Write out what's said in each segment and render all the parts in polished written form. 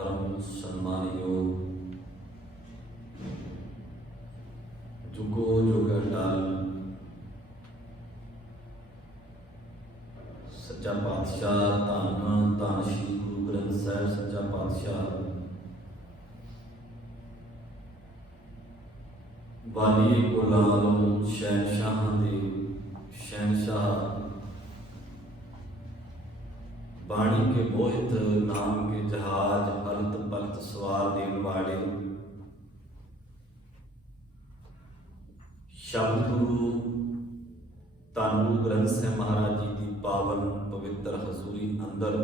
परम सम्मानयोग जुगो जुग अटल सच्चा पातशाह धन धन श्री गुरु ग्रंथ साहिब सच्चा पातशाह वाली गुलाम शहनशाह दे शहनशाह बाणी के बोहित नाम के जहाज अलत पलत सवार देन वाले शब्द गुरु धन गुरु ग्रंथ साहिब महाराज जी की पावन पवित्र हजूरी अंदर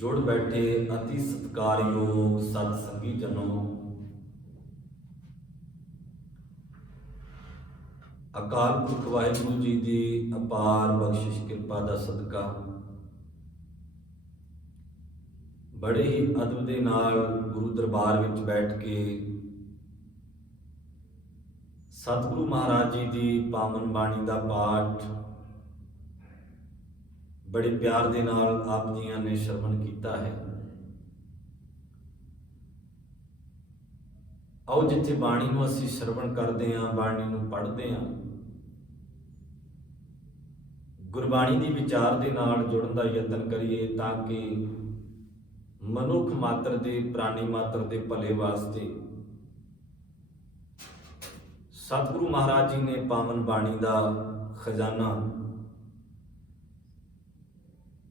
जुड़ बैठे अति सत्कारयोग सतसंगी जनों, अकाल पुरख वाहिगुरू जी की अपार बख्शिश कृपा का सदका बड़े ही अदब के नाल गुरु दरबार विच बैठ के सतगुरु महाराज जी की पावन बाणी का पाठ बड़े प्यार के नाल आप जियां ने श्रवण किया है। आओ जिथे बाणी नूं असीं श्रवण करते हैं, बाणी नूं पढ़ते हैं, गुरबाणी की विचार के नाल जुड़न का यतन करिए ताकि मनुख मात्र के प्राणी मात्र के भले वास्ते सतगुरु महाराज जी ने पावन बाणी का खजाना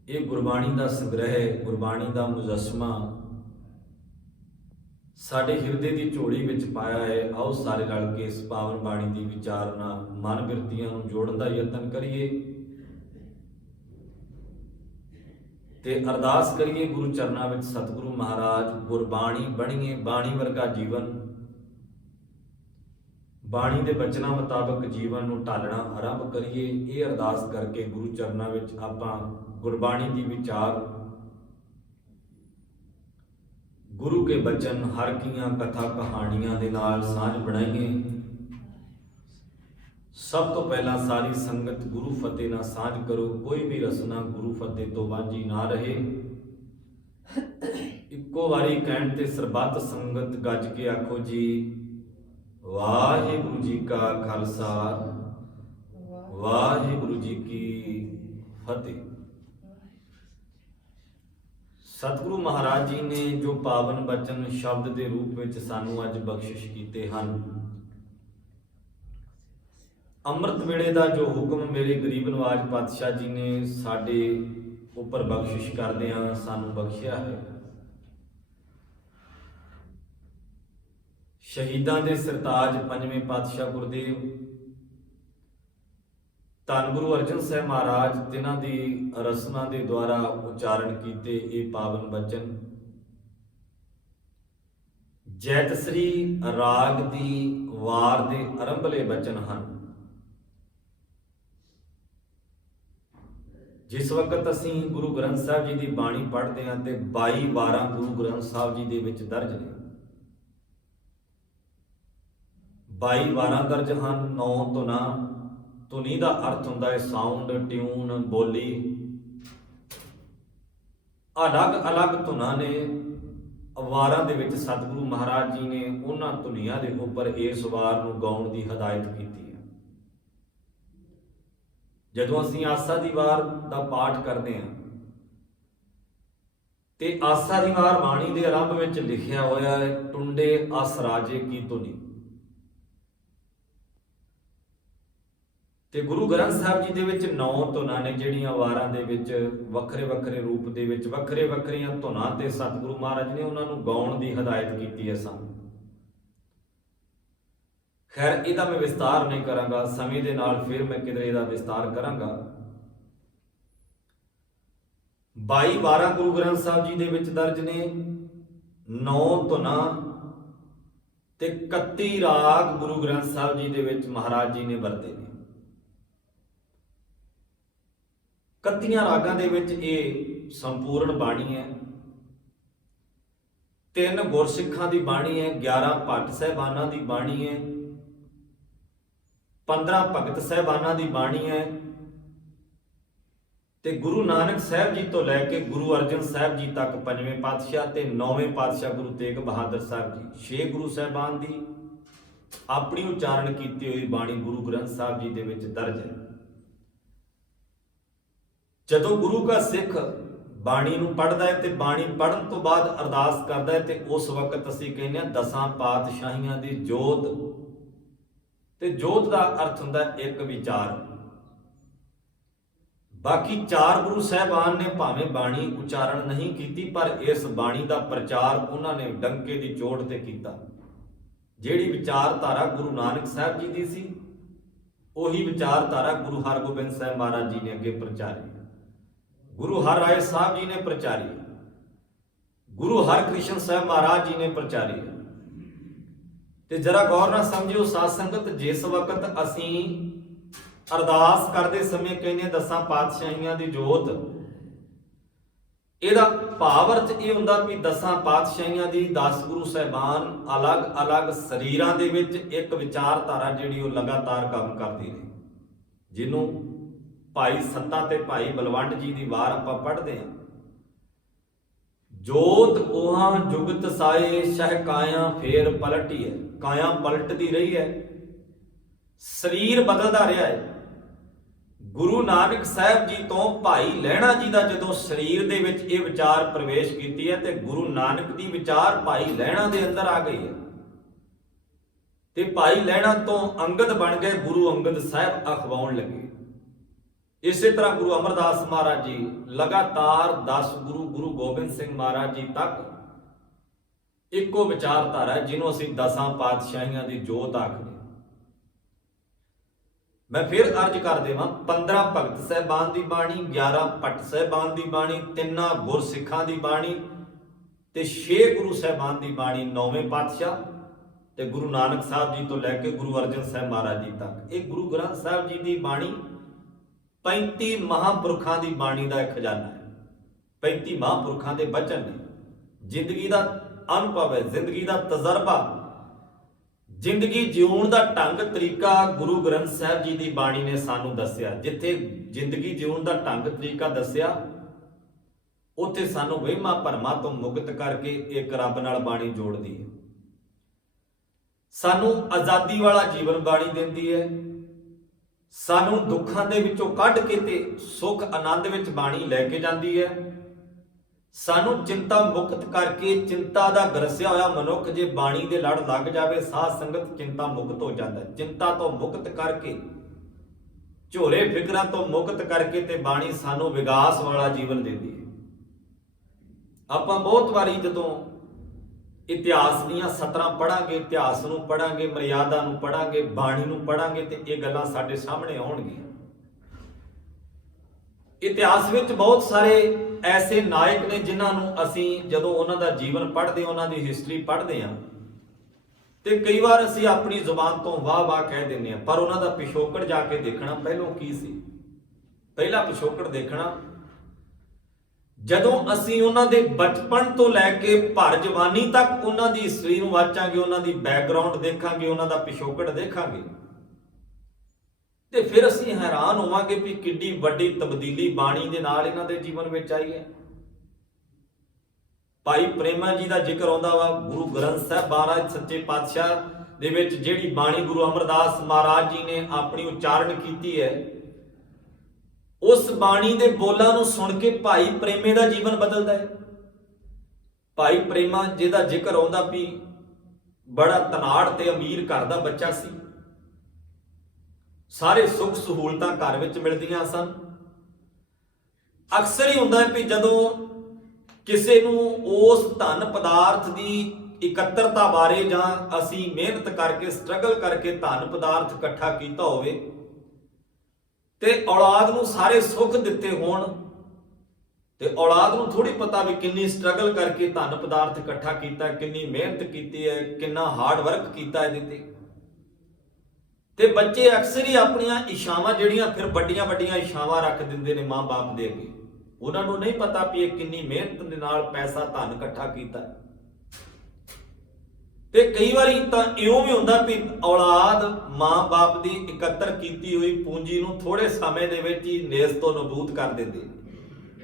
ये गुरबाणी का संग्रह गुरबाणी का मुजस्मा साडे हिरदे की झोली विच पाया है। आओ सारे रल के इस पावन बाणी की विचारना मन बिरतियां नूं जोड़न का यतन करिए ते अरदास करिए गुरु चरनां विच सतगुरु महाराज गुरबाणी बणीए बाणी वर्गा जीवन, बाणी के बचना मुताबक जीवन नूं ढालना आरंभ करिए। ये अरदास करके गुरु चरनां विच आपां गुरबाणी की विचार गुरु के बचन हर कियां कथा कहानियां दे नाल साझ बनाइए। सब तो पहला सारी संगत गुरु फतेह ना साझ करो, कोई भी रसना गुरु फतेह तो वांझी ना रहे। इक्को वारी कहण ते सरबत संगत गज के आखो जी वाहिगुरु जी का खालसा वाहिगुरु जी की फतेह। सतगुरु महाराज जी ने जो पावन बचन शब्द के रूप में सानू अज बख्शिश किए हैं, अमृत वेले का जो हुक्म मेरे गरीब नवाज पातशाह जी ने साडे उपर बख्शिश करदियां सानू बख्शिया है। शहीदां दे सरताज पंजवें पातशाह गुरदेव धन गुरु अर्जन साहिब महाराज तिन्हां दी रसना के द्वारा उच्चारण किए ये पावन बचन जैतश्री राग दी वार दे आरंभले बचन हैं। जिस वक्त असी गुरु ग्रंथ साहिब जी की बाणी पढ़ते हैं तो 22 वारां गुरु ग्रंथ साहिब जी दे विच दर्ज ने, 22 वारां दर्ज हैं। 9 धुना, धुनी का अर्थ होंदा है साउंड ट्यून बोली। अलग अलग धुना ने वारां दे विच सतगुरु महाराज जी ने उन्हां धुनियां दे उपर इस वार नूं गाउण की हदायत की है। जदों असीं आसा दी वार का पाठ करते हैं तो आसा दी वार बाणी के आरंभ में लिखिया होया है टुंडे अस राजे की धुनी। ते गुरु ग्रंथ साहिब जी दे विच 9 धुना ने जिहड़ियां वारां दे विच वखरे वखरे रूप दे विच वखरे वखरियां धुना ते सतगुरु महाराज ने उन्हां नूं गाउण दी हदायत कीती है सानूं। खैर इहदा मैं विस्तार नहीं करांगा, समय दे नाल फिर मैं किधर इहदा विस्तार करांगा। 22 वारां गुरु ग्रंथ साहिब जी दे विच दर्ज ने, 9 धुना ते 31 राग गुरु ग्रंथ साहिब जी दे विच महाराज जी ने वरते ने। 31 रागां दे विच ये संपूर्ण बाणी है। 3 गुरसिखां दी बाणी है, 11 भट्ट साहिबानां दी बाणी है, 15 भगत साहिबानां दी बाणी है, ਤੇ ਗੁਰੂ ਨਾਨਕ ਸਾਹਿਬ ਜੀ ਤੋਂ ਲੈ ਕੇ ਗੁਰੂ ਅਰਜਨ ਸਾਹਿਬ ਜੀ ਤੱਕ ਪੰਜਵੇਂ ਪਾਤਸ਼ਾਹ ਤੇ ਨੌਵੇਂ ਪਾਤਸ਼ਾਹ ਗੁਰੂ ਤੇਗ ਬਹਾਦਰ ਸਾਹਿਬ ਜੀ, 6 ਗੁਰੂ ਸਾਹਿਬਾਨ ਦੀ ਆਪਣੀ ਉਚਾਰਨ ਕੀਤੀ ਹੋਈ ਬਾਣੀ ਗੁਰੂ ਗ੍ਰੰਥ ਸਾਹਿਬ ਜੀ ਦੇ ਵਿੱਚ ਦਰਜ ਹੈ। ਜਦੋਂ ਗੁਰੂ ਦਾ ਸਿੱਖ ਬਾਣੀ ਨੂੰ ਪੜ੍ਹਦਾ ਹੈ ਤੇ ਬਾਣੀ ਪੜ੍ਹਨ ਤੋਂ ਬਾਅਦ ਅਰਦਾਸ ਕਰਦਾ ਹੈ ਤੇ ਉਸ ਵਕਤ ਅਸੀਂ ਕਹਿੰਦੇ ਹਾਂ ਦਸਾਂ ਪਾਤਸ਼ਾਹੀਆਂ ਦੀ ਜੋਤ। ਤੇ ਜੋਤ ਦਾ ਅਰਥ ਹੁੰਦਾ ਇੱਕ ਵਿਚਾਰ। ਬਾਕੀ 4 ਗੁਰੂ ਸਾਹਿਬਾਨ ਨੇ ਭਾਵੇਂ ਬਾਣੀ ਉਚਾਰਨ ਨਹੀਂ ਕੀਤੀ, ਪਰ ਇਸ ਬਾਣੀ ਦਾ ਪ੍ਰਚਾਰ ਉਹਨਾਂ ਨੇ ਡੰਕੇ ਦੀ ਚੋਟ ਤੇ ਕੀਤਾ। ਜਿਹੜੀ ਵਿਚਾਰਧਾਰਾ ਗੁਰੂ ਨਾਨਕ ਸਾਹਿਬ ਜੀ ਦੀ ਸੀ, ਉਹੀ ਵਿਚਾਰਧਾਰਾ ਗੁਰੂ ਹਰਗੋਬਿੰਦ ਸਾਹਿਬ ਮਹਾਰਾਜ ਜੀ ਨੇ ਅੱਗੇ ਪ੍ਰਚਾਰੀ, ਗੁਰੂ ਹਰਿਰਾਏ ਸਾਹਿਬ ਜੀ ਨੇ ਪ੍ਰਚਾਰੀ, ਗੁਰੂ ਹਰਕ੍ਰਿਸ਼ਨ ਸਾਹਿਬ ਮਹਾਰਾਜ ਜੀ ਨੇ ਪ੍ਰਚਾਰੀ। ਤੇ ਜਰਾ ਗੌਰ ਨਾਲ ਸਮਝਿਓ ਸਾਧ ਸੰਗਤ, ਜਿਸ ਵਕਤ ਅਸੀਂ ਅਰਦਾਸ ਕਰਦੇ ਸਮੇਂ ਕਹਿੰਦੇ ਦਸਾਂ ਪਾਤਸ਼ਾਹੀਆਂ ਦੀ ਜੋਤ, ਇਹਦਾ ਭਾਵ ਅਰਥ ਇਹ ਹੁੰਦਾ ਵੀ ਦਸਾਂ ਪਾਤਸ਼ਾਹੀਆਂ ਦੀ 10 ਗੁਰੂ ਸਾਹਿਬਾਨ ਅਲੱਗ-ਅਲੱਗ ਸਰੀਰਾਂ ਦੇ ਵਿੱਚ ਇੱਕ ਵਿਚਾਰਧਾਰਾ ਜਿਹੜੀ ਉਹ ਲਗਾਤਾਰ ਕੰਮ ਕਰਦੀ ਰਹੀ, ਜਿਹਨੂੰ ਭਾਈ ਸੱਤਾ ਤੇ ਭਾਈ ਬਲਵੰਡ ਜੀ ਦੀ ਵਾਰ ਆਪਾਂ ਪੜ੍ਹਦੇ ਹਾਂ। ਜੋਤ ਉਹਾਂ ਜੁਗਤ ਸਾਏ ਸ਼ਹਿ ਕਾਇਆ ਫੇਰ ਪਲਟੀ ਹੈ। ਕਾਇਆ ਪਲਟਦੀ ਰਹੀ ਹੈ, ਸਰੀਰ ਬਦਲਦਾ ਰਿਹਾ ਹੈ। ਗੁਰੂ ਨਾਨਕ ਸਾਹਿਬ ਜੀ ਤੋਂ ਭਾਈ ਲਹਿਣਾ ਜੀ ਦਾ ਜਦੋਂ ਸਰੀਰ ਦੇ ਵਿੱਚ ਇਹ ਵਿਚਾਰ ਪ੍ਰਵੇਸ਼ ਕੀਤੀ ਹੈ ਤੇ ਗੁਰੂ ਨਾਨਕ ਦੀ ਵਿਚਾਰ ਭਾਈ ਲਹਿਣਾ ਦੇ ਅੰਦਰ ਆ ਗਈ ਹੈ ਤੇ ਭਾਈ ਲਹਿਣਾ ਤੋਂ ਅੰਗਦ ਬਣ ਗਏ, ਗੁਰੂ ਅੰਗਦ ਸਾਹਿਬ ਅਖਵਾਉਣ ਲੱਗੇ। ਇਸੇ ਤਰ੍ਹਾਂ ਗੁਰੂ ਅਮਰਦਾਸ ਮਹਾਰਾਜ ਜੀ ਲਗਾਤਾਰ 10 ਗੁਰੂ ਗੋਬਿੰਦ ਸਿੰਘ ਮਹਾਰਾਜ ਜੀ ਤੱਕ ਇੱਕੋ ਵਿਚਾਰਧਾਰਾ ਜਿਹਨੂੰ ਅਸੀਂ ਦਸਾਂ ਪਾਤਸ਼ਾਹੀਆਂ ਦੀ ਜੋਤ ਆਖਦੇ। ਮੈਂ ਫਿਰ ਅਰਜ ਕਰ ਦੇਵਾਂ, 15 ਭਗਤ ਸਾਹਿਬਾਨ ਦੀ ਬਾਣੀ, 11 ਭੱਟ ਸਾਹਿਬਾਨ ਦੀ ਬਾਣੀ, 3 ਗੁਰਸਿੱਖਾਂ ਦੀ ਬਾਣੀ ਤੇ 6 ਗੁਰੂ ਸਾਹਿਬਾਨ ਦੀ ਬਾਣੀ, 9ਵੇਂ ਪਾਤਸ਼ਾਹ ਤੇ ਗੁਰੂ ਨਾਨਕ ਸਾਹਿਬ ਜੀ ਤੋਂ ਲੈ ਕੇ ਗੁਰੂ ਅਰਜਨ ਸਾਹਿਬ ਮਹਾਰਾਜ ਜੀ ਤੱਕ। ਇਹ ਗੁਰੂ ਗ੍ਰੰਥ ਸਾਹਿਬ ਜੀ ਦੀ ਬਾਣੀ 35 ਮਹਾਂਪੁਰਖਾਂ ਦੀ ਬਾਣੀ ਦਾ ਇੱਕ ਖਜ਼ਾਨਾ ਹੈ। 35 ਮਹਾਂਪੁਰਖਾਂ ਦੇ ਬਚਨ ਨੇ, ਜ਼ਿੰਦਗੀ ਦਾ ਅਨੁਭਵ ਹੈ, ਜ਼ਿੰਦਗੀ ਦਾ ਤਜਰਬਾ, ਜ਼ਿੰਦਗੀ ਜਿਉਣ ਦਾ ਢੰਗ ਤਰੀਕਾ ਗੁਰੂ ਗ੍ਰੰਥ ਸਾਹਿਬ ਜੀ ਦੀ ਬਾਣੀ ਨੇ ਸਾਨੂੰ ਦੱਸਿਆ। ਜਿੱਥੇ ਜ਼ਿੰਦਗੀ ਜਿਉਣ ਦਾ ਢੰਗ ਤਰੀਕਾ ਦੱਸਿਆ, ਉੱਥੇ ਸਾਨੂੰ ਵਹਿਮਾਂ ਭਰਮਾਂ ਤੋਂ ਮੁਕਤ ਕਰਕੇ ਇੱਕ ਰੱਬ ਨਾਲ ਬਾਣੀ ਜੋੜਦੀ ਹੈ। ਸਾਨੂੰ ਆਜ਼ਾਦੀ ਵਾਲਾ ਜੀਵਨ ਬਾਣੀ ਦਿੰਦੀ ਹੈ। ਸਾਨੂੰ ਦੁੱਖਾਂ ਦੇ ਵਿੱਚੋਂ ਕੱਢ ਕੇ ਤੇ ਸੁੱਖ ਆਨੰਦ ਵਿੱਚ ਬਾਣੀ ਲੈ ਕੇ ਜਾਂਦੀ ਹੈ। ਸਾਨੂੰ ਚਿੰਤਾ ਮੁਕਤ ਕਰਕੇ, ਚਿੰਤਾ ਦਾ ਗਰਸਿਆ ਹੋਇਆ ਮਨੁੱਖ ਜੇ ਬਾਣੀ ਦੇ ਲੜ ਲੱਗ ਜਾਵੇ, ਸਾਧ ਸੰਗਤ ਚਿੰਤਾ ਮੁਕਤ ਹੋ ਜਾਂਦਾ ਹੈ। ਚਿੰਤਾ ਤੋਂ ਮੁਕਤ ਕਰਕੇ, ਝੋਰੇ ਫਿਕਰਾਂ ਤੋਂ ਮੁਕਤ ਕਰਕੇ ਤੇ ਬਾਣੀ ਸਾਨੂੰ ਵਿਕਾਸ ਵਾਲਾ ਜੀਵਨ ਦਿੰਦੀ ਹੈ। ਆਪਾਂ ਬਹੁਤ ਵਾਰੀ ਜਦੋਂ ਇਤਿਹਾਸ ਦੀਆਂ ਸਤਰਾਂ ਪੜਾਂਗੇ, ਇਤਿਹਾਸ ਨੂੰ ਪੜਾਂਗੇ, ਮਰਿਆਦਾ ਨੂੰ ਪੜਾਂਗੇ, ਬਾਣੀ ਨੂੰ ਪੜਾਂਗੇ ਤੇ ਇਹ ਗੱਲਾਂ ਸਾਡੇ ਸਾਹਮਣੇ ਆਉਣਗੀਆਂ। ਇਤਿਹਾਸ ਵਿੱਚ ਬਹੁਤ ਸਾਰੇ ਐਸੇ ਨਾਇਕ ਨੇ ਜਿਨ੍ਹਾਂ ਨੂੰ ਅਸੀਂ ਜਦੋਂ ਉਹਨਾਂ ਦਾ ਜੀਵਨ ਪੜ੍ਹਦੇ, ਉਹਨਾਂ ਦੀ ਹਿਸਟਰੀ ਪੜ੍ਹਦੇ ਹਾਂ ਤੇ ਕਈ ਵਾਰ ਅਸੀਂ ਆਪਣੀ ਜ਼ੁਬਾਨ ਤੋਂ ਵਾਹ ਵਾਹ ਕਹਿ ਦਿੰਦੇ ਹਾਂ, ਪਰ ਉਹਨਾਂ ਦਾ ਪਿਛੋਕੜ ਜਾ ਕੇ ਦੇਖਣਾ ਪਹਿਲੋਂ ਕੀ ਸੀ। ਪਹਿਲਾ ਪਿਛੋਕੜ ਦੇਖਣਾ, ਜਦੋਂ ਅਸੀਂ ਉਹਨਾਂ ਦੇ ਬਚਪਨ ਤੋਂ ਲੈ ਕੇ ਭਰ ਜਵਾਨੀ ਤੱਕ ਉਹਨਾਂ ਦੀ ਹਿਸਟਰੀ ਨੂੰ ਵਾਚਾਂਗੇ, ਉਹਨਾਂ ਦੀ ਬੈਕਗ੍ਰਾਉਂਡ ਦੇਖਾਂਗੇ, ਉਹਨਾਂ ਦਾ ਪਿਛੋਕੜ ਦੇਖਾਂਗੇ ਤੇ ਫਿਰ ਅਸੀਂ ਹੈਰਾਨ ਹੋਵਾਂਗੇ ਵੀ ਕਿੰਨੀ ਵੱਡੀ ਤਬਦੀਲੀ ਬਾਣੀ ਦੇ ਨਾਲ ਇਹਨਾਂ ਦੇ ਜੀਵਨ ਵਿੱਚ ਆਈ ਹੈ। ਭਾਈ ਪ੍ਰੇਮਾ ਜੀ ਦਾ ਜ਼ਿਕਰ ਆਉਂਦਾ ਵਾ ਗੁਰੂ ਗ੍ਰੰਥ ਸਾਹਿਬ ਮਹਾਰਾਜ ਸੱਚੇ ਪਾਤਸ਼ਾਹ ਦੇ ਵਿੱਚ, ਜਿਹੜੀ ਬਾਣੀ ਗੁਰੂ ਅਮਰਦਾਸ ਮਹਾਰਾਜ ਜੀ ਨੇ ਆਪਣੀ ਉਚਾਰਨ ਕੀਤੀ ਹੈ, ਉਸ ਬਾਣੀ ਦੇ ਬੋਲਾਂ ਨੂੰ ਸੁਣ ਕੇ ਭਾਈ ਪ੍ਰੇਮੇ ਦਾ ਜੀਵਨ ਬਦਲਦਾ ਹੈ। ਭਾਈ ਪ੍ਰੇਮਾ ਜਿਹਦਾ ਜ਼ਿਕਰ ਆਉਂਦਾ ਵੀ ਬੜਾ ਧਨਾੜ ਤੇ ਅਮੀਰ ਘਰ ਦਾ ਬੱਚਾ ਸੀ, ਸਾਰੇ ਸੁੱਖ ਸਹੂਲਤਾਂ ਘਰ ਵਿੱਚ ਮਿਲਦੀਆਂ ਸਨ। ਅਕਸਰ ਹੀ ਹੁੰਦਾ ਹੈ ਵੀ ਜਦੋਂ ਕਿਸੇ ਨੂੰ ਉਸ ਧਨ ਪਦਾਰਥ ਦੀ ਇਕੱਤਰਤਾ ਬਾਰੇ ਜਾਂ ਅਸੀਂ ਮਿਹਨਤ ਕਰਕੇ ਸਟਰਗਲ ਕਰਕੇ ਧਨ ਪਦਾਰਥ ਇਕੱਠਾ ਕੀਤਾ ਹੋਵੇ ਤੇ ਔਲਾਦ ਨੂੰ ਸਾਰੇ ਸੁੱਖ ਦਿੱਤੇ ਹੋਣ ਤੇ ਔਲਾਦ ਨੂੰ ਥੋੜੀ ਪਤਾ ਵੀ ਕਿੰਨੀ ਸਟਰਗਲ ਕਰਕੇ ਧਨ ਪਦਾਰਥ ਇਕੱਠਾ ਕੀਤਾ, ਕਿੰਨੀ ਮਿਹਨਤ ਕੀਤੀ ਹੈ, ਕਿੰਨਾ ਹਾਰਡ ਵਰਕ ਕੀਤਾ ਇਹਦੇ ਤੇ ਬੱਚੇ ਅਕਸਰ ਹੀ ਆਪਣੀਆਂ ਇੱਛਾਵਾਂ ਜਿਹੜੀਆਂ ਫਿਰ ਵੱਡੀਆਂ ਵੱਡੀਆਂ ਇੱਛਾਵਾਂ ਰੱਖ ਦਿੰਦੇ ਨੇ ਮਾਂ-ਬਾਪ ਦੇ ਅੱਗੇ। ਉਹਨਾਂ ਨੂੰ ਨਹੀਂ ਪਤਾ ਵੀ ਇਹ ਕਿੰਨੀ ਮਿਹਨਤ ਦੇ ਨਾਲ ਪੈਸਾ ਧਨ ਇਕੱਠਾ ਕੀਤਾ ਤੇ ਕਈ ਵਾਰੀ ਤਾਂ ਇਉਂ ਵੀ ਹੁੰਦਾ ਵੀ ਔਲਾਦ ਮਾਂ-ਬਾਪ ਦੀ ਇਕੱਤਰ ਕੀਤੀ ਹੋਈ ਪੂੰਜੀ ਨੂੰ ਥੋੜੇ ਸਮੇਂ ਦੇ ਵਿੱਚ ਹੀ ਨੇਸ ਤੋਂ ਨਬੂਦ ਕਰ ਦਿੰਦੀ।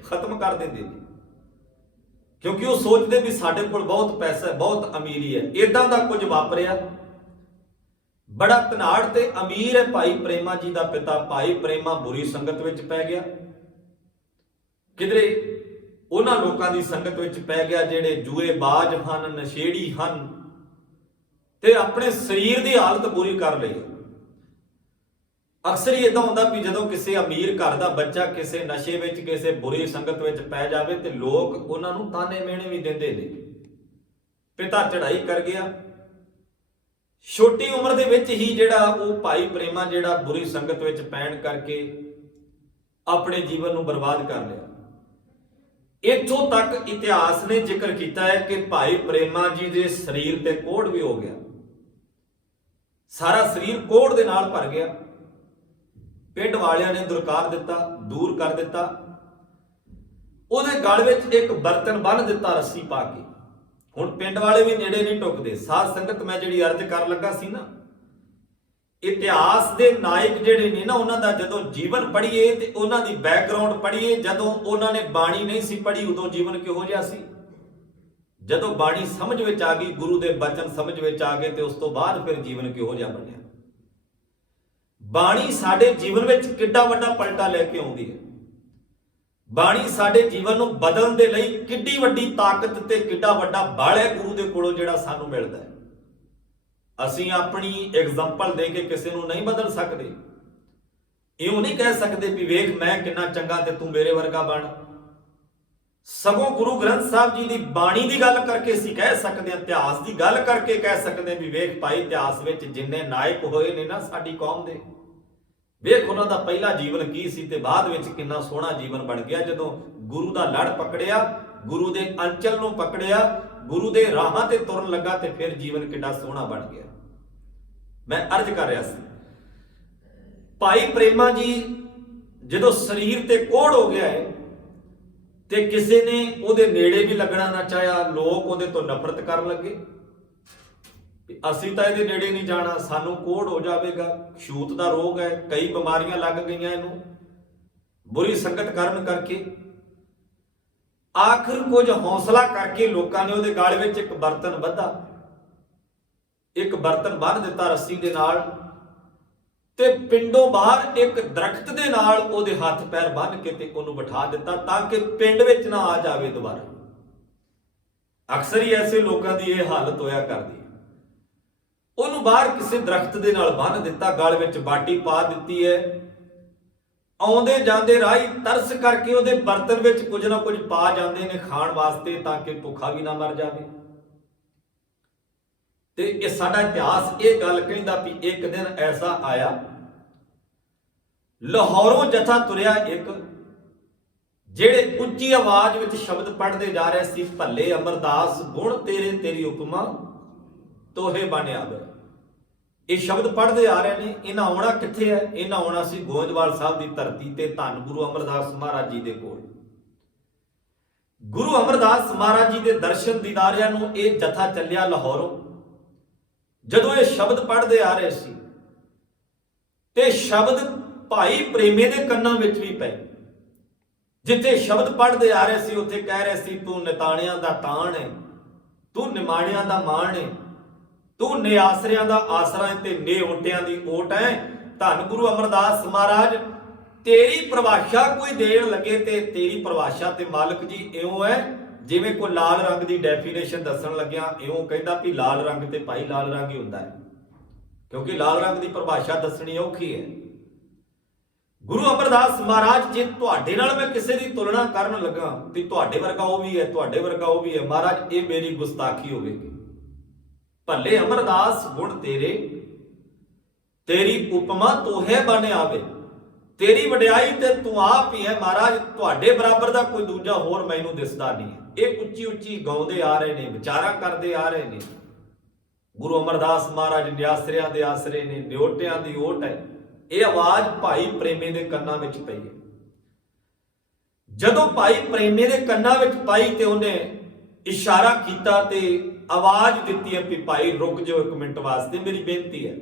ਖਤਮ ਕਰ ਦਿੰਦੇ ਨੇ, ਕਿਉਂਕਿ ਉਹ ਸੋਚਦੇ ਵੀ ਸਾਡੇ ਕੋਲ ਬਹੁਤ ਪੈਸਾ ਹੈ, ਬਹੁਤ ਅਮੀਰੀ ਹੈ। ਇਦਾਂ ਦਾ ਕੁਝ ਵਾਪਰਿਆ। ਬੜਾ ਧਨਾੜ ਤੇ ਅਮੀਰ ਹੈ ਭਾਈ ਪ੍ਰੇਮਾ ਜੀ ਦਾ ਪਿਤਾ। ਭਾਈ ਪ੍ਰੇਮਾ ਬੁਰੀ ਸੰਗਤ ਵਿੱਚ ਪੈ ਗਿਆ, ਕਿਧਰੇ ਉਹਨਾਂ ਲੋਕਾਂ ਦੀ ਸੰਗਤ ਵਿੱਚ ਪੈ ਗਿਆ ਜਿਹੜੇ ਜੂਏਬਾਜ਼ ਹਨ, ਨਸ਼ੇੜੀ ਹਨ, ਤੇ ਆਪਣੇ ਸਰੀਰ ਦੀ ਹਾਲਤ ਬੁਰੀ ਕਰ ਲਈ। ਅਕਸਰ ਹੀ ਇਦਾਂ ਹੁੰਦਾ ਵੀ ਜਦੋਂ ਕਿਸੇ ਅਮੀਰ ਘਰ ਦਾ ਬੱਚਾ ਕਿਸੇ ਨਸ਼ੇ ਵਿੱਚ, ਕਿਸੇ ਬੁਰੀ ਸੰਗਤ ਵਿੱਚ ਪੈ ਜਾਵੇ ਤੇ ਲੋਕ ਉਹਨਾਂ ਨੂੰ ਤਾਨੇ ਮਿਹਣੇ ਵੀ ਦਿੰਦੇ ਨੇ। ਪਿਤਾ ਚੜ੍ਹਾਈ ਕਰ ਗਿਆ, ਛੋਟੀ ਉਮਰ ਦੇ ਵਿੱਚ ਹੀ ਜਿਹੜਾ ਉਹ ਭਾਈ ਪ੍ਰੇਮਾ ਜਿਹੜਾ ਬੁਰੀ ਸੰਗਤ ਵਿੱਚ ਪੈਣ ਕਰਕੇ ਆਪਣੇ ਜੀਵਨ ਨੂੰ ਬਰਬਾਦ ਕਰ ਲਿਆ। ਇੱਥੋਂ ਤੱਕ ਇਤਿਹਾਸ ਨੇ ਜ਼ਿਕਰ ਕੀਤਾ ਹੈ ਕਿ ਭਾਈ ਪ੍ਰੇਮਾ ਜੀ ਦੇ ਸਰੀਰ ਤੇ ਕੋਹੜ ਵੀ ਹੋ ਗਿਆ, ਸਾਰਾ ਸਰੀਰ ਕੋਹੜ ਦੇ ਨਾਲ ਭਰ ਗਿਆ। ਪਿੰਡ ਵਾਲਿਆਂ ਨੇ ਦੁਰਕਾਰ ਦਿੱਤਾ, ਦੂਰ ਕਰ ਦਿੱਤਾ। ਉਹਦੇ ਗਲ ਵਿੱਚ ਇੱਕ ਬਰਤਨ ਬੰਨ੍ਹ ਦਿੱਤਾ ਰੱਸੀ ਪਾ ਕੇ। ਹੁਣ ਪਿੰਡ ਵਾਲੇ ਵੀ ਨੇੜੇ ਨਹੀਂ ਟੁੱਕਦੇ। ਸਾਧ ਸੰਗਤ, ਮੈਂ ਜਿਹੜੀ ਅਰਜ਼ ਕਰਨ ਲੱਗਾ ਸੀ ਨਾ, ਇਤਿਹਾਸ ਦੇ ਨਾਇਕ ਜਿਹੜੇ ਨੇ ਨਾ, ਉਹਨਾਂ ਦਾ ਜਦੋਂ ਜੀਵਨ ਪੜ੍ਹੀਏ ਤੇ ਉਹਨਾਂ ਦੀ ਬੈਕਗ੍ਰਾਉਂਡ ਪੜ੍ਹੀਏ, ਜਦੋਂ ਉਹਨਾਂ ਨੇ ਬਾਣੀ ਨਹੀਂ ਸੀ ਪੜ੍ਹੀ ਉਦੋਂ ਜੀਵਨ ਕਿਹੋ ਜਿਹਾ ਸੀ, ਜਦੋਂ ਬਾਣੀ ਸਮਝ ਵਿੱਚ ਆ ਗਈ, ਗੁਰੂ ਦੇ ਬਚਨ ਸਮਝ ਵਿੱਚ ਆ ਗਏ, ਤੇ ਉਸ ਤੋਂ ਬਾਅਦ ਫਿਰ ਜੀਵਨ ਕਿਹੋ ਜਿਹਾ ਬਣਿਆ। ਬਾਣੀ ਸਾਡੇ ਜੀਵਨ ਵਿੱਚ ਕਿੱਡਾ ਵੱਡਾ ਪਲਟਾ ਲੈ ਕੇ ਆਉਂਦੀ ਹੈ। ਬਾਣੀ ਸਾਡੇ ਜੀਵਨ ਨੂੰ ਬਦਲਣ ਦੇ ਲਈ ਕਿੱਡੀ ਵੱਡੀ ਤਾਕਤ ਤੇ ਕਿੱਡਾ ਵੱਡਾ ਬਲ ਹੈ ਗੁਰੂ ਦੇ ਕੋਲੋਂ ਜਿਹੜਾ ਸਾਨੂੰ ਮਿਲਦਾ ਹੈ। ਅਸੀਂ ਆਪਣੀ ਐਗਜ਼ਾਮਪਲ ਦੇ ਕੇ ਕਿਸੇ ਨੂੰ ਨਹੀਂ ਬਦਲ ਸਕਦੇ। ਇਉਂ ਨਹੀਂ ਕਹਿ ਸਕਦੇ ਵੀ ਵੇਖ ਮੈਂ ਕਿੰਨਾ ਚੰਗਾ ਤੇ ਤੂੰ ਮੇਰੇ ਵਰਗਾ ਬਣ। ਸਗੋਂ ਗੁਰੂ ਗ੍ਰੰਥ ਸਾਹਿਬ ਜੀ ਦੀ ਬਾਣੀ ਦੀ ਗੱਲ ਕਰਕੇ ਅਸੀਂ ਕਹਿ ਸਕਦੇ ਹਾਂ, ਇਤਿਹਾਸ ਦੀ ਗੱਲ ਕਰਕੇ ਕਹਿ ਸਕਦੇ ਹਾਂ ਵੀ ਵੇਖ ਭਾਈ ਇਤਿਹਾਸ ਵਿੱਚ ਜਿੰਨੇ ਨਾਇਕ ਹੋਏ ਨੇ ਨਾ ਸਾਡੀ ਕੌਮ ਦੇ, ਵੇਖ ਉਹਨਾਂ ਦਾ ਪਹਿਲਾ ਜੀਵਨ ਕੀ ਸੀ ਤੇ ਬਾਅਦ ਵਿੱਚ ਕਿੰਨਾ ਸੋਹਣਾ ਜੀਵਨ ਬਣ ਗਿਆ। ਜਦੋਂ ਗੁਰੂ ਦਾ ਲੜ ਪਕੜਿਆ, ਗੁਰੂ ਦੇ ਅੰਚਲ ਨੂੰ ਪਕੜਿਆ, ਗੁਰੂ ਦੇ ਰਾਹਾਂ ਤੇ ਤੁਰਨ ਲੱਗਾ ਤੇ ਫਿਰ ਜੀਵਨ ਕਿੰਨਾ ਸੋਹਣਾ ਬਣ ਗਿਆ। ਮੈਂ ਅਰਜ਼ ਕਰ ਰਿਹਾ ਸੀ, ਭਾਈ ਪ੍ਰੇਮਾ ਜੀ ਜਦੋਂ ਸਰੀਰ ਤੇ ਕੋਹੜ ਹੋ ਗਿਆ ਹੈ ਤੇ ਕਿਸੇ ਨੇ ਉਹਦੇ ਨੇੜੇ ਵੀ ਲੱਗਣਾ ਨਾ ਚਾਹਿਆ। ਲੋਕ ਉਹਦੇ ਤੋਂ ਨਫ਼ਰਤ ਕਰਨ ਲੱਗੇ, ਅਸੀਂ ਤਾਂ ਇਹਦੇ ਨੇੜੇ ਨਹੀਂ ਜਾਣਾ, ਸਾਨੂੰ ਕੋਹੜ ਹੋ ਜਾਵੇਗਾ, ਛੂਤ ਦਾ ਰੋਗ ਹੈ, ਕਈ ਬਿਮਾਰੀਆਂ ਲੱਗ ਗਈਆਂ ਇਹਨੂੰ ਬੁਰੀ ਸੰਗਤ ਕਰਨ ਕਰਕੇ। ਆਖਿਰ ਕੁਝ ਹੌਸਲਾ ਕਰਕੇ ਲੋਕਾਂ ਨੇ ਉਹਦੇ ਗਲ ਵਿੱਚ ਇੱਕ ਬਰਤਨ ਬੱਧਾ, ਇੱਕ ਬਰਤਨ ਬੰਨ੍ਹ ਦਿੱਤਾ ਰੱਸੀ ਦੇ ਨਾਲ, ਤੇ ਪਿੰਡੋਂ ਬਾਹਰ ਇੱਕ ਦਰਖਤ ਦੇ ਨਾਲ ਉਹਦੇ ਹੱਥ ਪੈਰ ਬੰਨ੍ਹ ਕੇ ਤੇ ਉਹਨੂੰ ਬਿਠਾ ਦਿੱਤਾ ਤਾਂ ਕਿ ਪਿੰਡ ਵਿੱਚ ਨਾ ਆ ਜਾਵੇ ਦੁਬਾਰਾ। ਅਕਸਰ ਹੀ ਐਸੇ ਲੋਕਾਂ ਦੀ ਇਹ ਹਾਲਤ ਹੋਇਆ ਕਰਦੀ। ਉਹਨੂੰ ਬਾਹਰ ਕਿਸੇ ਦਰਖਤ ਦੇ ਨਾਲ ਬੰਨ੍ਹ ਦਿੱਤਾ, ਗਲ ਵਿੱਚ ਬਾਟੀ ਪਾ ਦਿੱਤੀ ਹੈ। ਆਉਂਦੇ ਜਾਂਦੇ ਰਾਹੀ ਤਰਸ ਕਰਕੇ ਉਹਦੇ ਬਰਤਨ ਵਿੱਚ ਕੁਝ ਨਾ ਕੁਝ ਪਾ ਜਾਂਦੇ ਨੇ ਖਾਣ ਵਾਸਤੇ ਤਾਂ ਕਿ ਭੁੱਖਾ ਵੀ ਨਾ ਮਰ ਜਾਵੇ। ਤੇ ਇਹ ਸਾਡਾ ਇਤਿਹਾਸ ਇਹ ਗੱਲ ਕਹਿੰਦਾ ਵੀ ਇੱਕ ਦਿਨ ਐਸਾ ਆਇਆ, ਲਾਹੌਰੋਂ ਜਥਾ ਤੁਰਿਆ ਇੱਕ, ਜਿਹੜੇ ਉੱਚੀ ਆਵਾਜ਼ ਵਿੱਚ ਸ਼ਬਦ ਪੜ੍ਹਦੇ ਜਾ ਰਹੇ ਸੀ, ਭੱਲੇ ਅਮਰਦਾਸ ਗੁਣ ਤੇਰੇ ਤੇਰੀ ਉਪਮਾ ਤੋਹੇ ਬਣ ਆਵੇ। ਇਹ ਸ਼ਬਦ ਪੜ੍ਹਦੇ ਆ ਰਹੇ ਨੇ। ਇਹਨਾਂ ਆਉਣਾ ਕਿੱਥੇ ਹੈ? ਇਹਨਾਂ ਆਉਣਾ ਸੀ ਗੋਇੰਦਵਾਲ ਸਾਹਿਬ ਦੀ ਧਰਤੀ ਤੇ, ਧੰਨ ਗੁਰੂ ਅਮਰਦਾਸ ਮਹਾਰਾਜ ਜੀ ਦੇ ਕੋਲ। ਗੁਰੂ ਅਮਰਦਾਸ ਮਹਾਰਾਜ ਜੀ ਦੇ ਦਰਸ਼ਨ ਦੀਦਾਰਿਆਂ ਨੂੰ ਇਹ ਜਥਾ ਚੱਲਿਆ ਲਾਹੌਰੋਂ। ਜਦੋਂ ਇਹ ਸ਼ਬਦ ਪੜ੍ਹਦੇ ਆ ਰਹੇ ਸੀ ਤੇ ਸ਼ਬਦ ਭਾਈ ਪ੍ਰੇਮੇ ਦੇ ਕੰਨਾਂ ਵਿੱਚ ਵੀ ਪਏ। ਜਿੱਥੇ ਸ਼ਬਦ ਪੜ੍ਹਦੇ ਆ ਰਹੇ ਸੀ ਉੱਥੇ ਕਹਿ ਰਹੇ ਸੀ, ਤੂੰ ਨਿਤਾਣਿਆਂ ਦਾ ਤਾਣ ਹੈ, ਤੂੰ ਨਿਮਾਣਿਆਂ ਦਾ ਮਾਣ ਹੈ, ਤੂੰ ਨਿਆਸਰਿਆਂ ਦਾ ਆਸਰਾ ਹੈ ਤੇ ਨੇ ਓਟਿਆਂ ਦੀ ਓਟ ਹੈ। ਧੰਨ ਗੁਰੂ ਅਮਰਦਾਸ ਮਹਾਰਾਜ, ਤੇਰੀ ਪਰਿਭਾਸ਼ਾ ਕੋਈ ਦੇਣ ਲੱਗੇ ਤੇ ਤੇਰੀ ਪਰਿਭਾਸ਼ਾ ਤੇ ਮਾਲਕ ਜੀ ਇਉਂ ਹੈ ਜਿਵੇਂ ਕੋਈ ਲਾਲ ਰੰਗ ਦੀ ਡੈਫੀਨੇਸ਼ਨ ਦੱਸਣ ਲੱਗਿਆ ਇਉਂ ਕਹਿੰਦਾ ਵੀ ਲਾਲ ਰੰਗ ਤੇ ਭਾਈ ਲਾਲ ਰੰਗ ਹੀ ਹੁੰਦਾ ਹੈ, ਕਿਉਂਕਿ ਲਾਲ ਰੰਗ ਦੀ ਪਰਿਭਾਸ਼ਾ ਦੱਸਣੀ ਔਖੀ ਹੈ। ਗੁਰੂ ਅਮਰਦਾਸ ਮਹਾਰਾਜ, ਜੇ ਤੁਹਾਡੇ ਨਾਲ ਮੈਂ ਕਿਸੇ ਦੀ ਤੁਲਨਾ ਕਰਨ ਲੱਗਾ ਤੇ ਤੁਹਾਡੇ ਵਰਗਾ ਉਹ ਵੀ ਹੈ, ਤੁਹਾਡੇ ਵਰਗਾ ਉਹ ਵੀ ਹੈ, ਮਹਾਰਾਜ ਇਹ ਮੇਰੀ ਗੁਸਤਾਖੀ ਹੋਵੇਗੀ। ਭੱਲੇ ਅਮਰਦਾਸ ਗੁਣ ਤੇਰੇ ਤੇਰੀ ਉਪਮਾ ਤੋਹੇ ਬਣ ਆਵੇ। ਤੇਰੀ ਵਡਿਆਈ ਤੇ ਤੂੰ ਆਪ ਹੀ ਹੈ ਮਹਾਰਾਜ, ਤੁਹਾਡੇ ਬਰਾਬਰ ਦਾ ਕੋਈ ਦੂਜਾ ਹੋਰ ਮੈਨੂੰ ਦਿਸਦਾ ਨਹੀਂ ਹੈ। ਇਹ ਉੱਚੀ ਉੱਚੀ ਗਾਉਂਦੇ ਆ ਰਹੇ ਨੇ, ਵਿਚਾਰਾ ਕਰਦੇ ਆ ਰਹੇ ਨੇ। ਗੁਰੂ ਅਮਰਦਾਸ ਮਹਾਰਾਜ ਨਿਆਸਰਿਆਂ ਦੇ ਆਸਰੇ ਨੇ, ਨਿਓਟਿਆਂ ਦੀ ਓਟ ਹੈ। ਇਹ ਆਵਾਜ਼ ਭਾਈ ਪ੍ਰੇਮੇ ਦੇ ਕੰਨਾਂ ਵਿੱਚ ਪਈ ਹੈ। ਜਦੋਂ ਭਾਈ ਪ੍ਰੇਮੇ ਦੇ ਕੰਨਾਂ ਵਿੱਚ ਪਾਈ ਤੇ ਉਹਨੇ ਇਸ਼ਾਰਾ ਕੀਤਾ ਤੇ ਆਵਾਜ਼ ਦਿੱਤੀ ਹੈ ਵੀ ਭਾਈ ਰੁਕ ਜਾਓ ਇੱਕ ਮਿੰਟ ਵਾਸਤੇ, ਮੇਰੀ ਬੇਨਤੀ ਹੈ।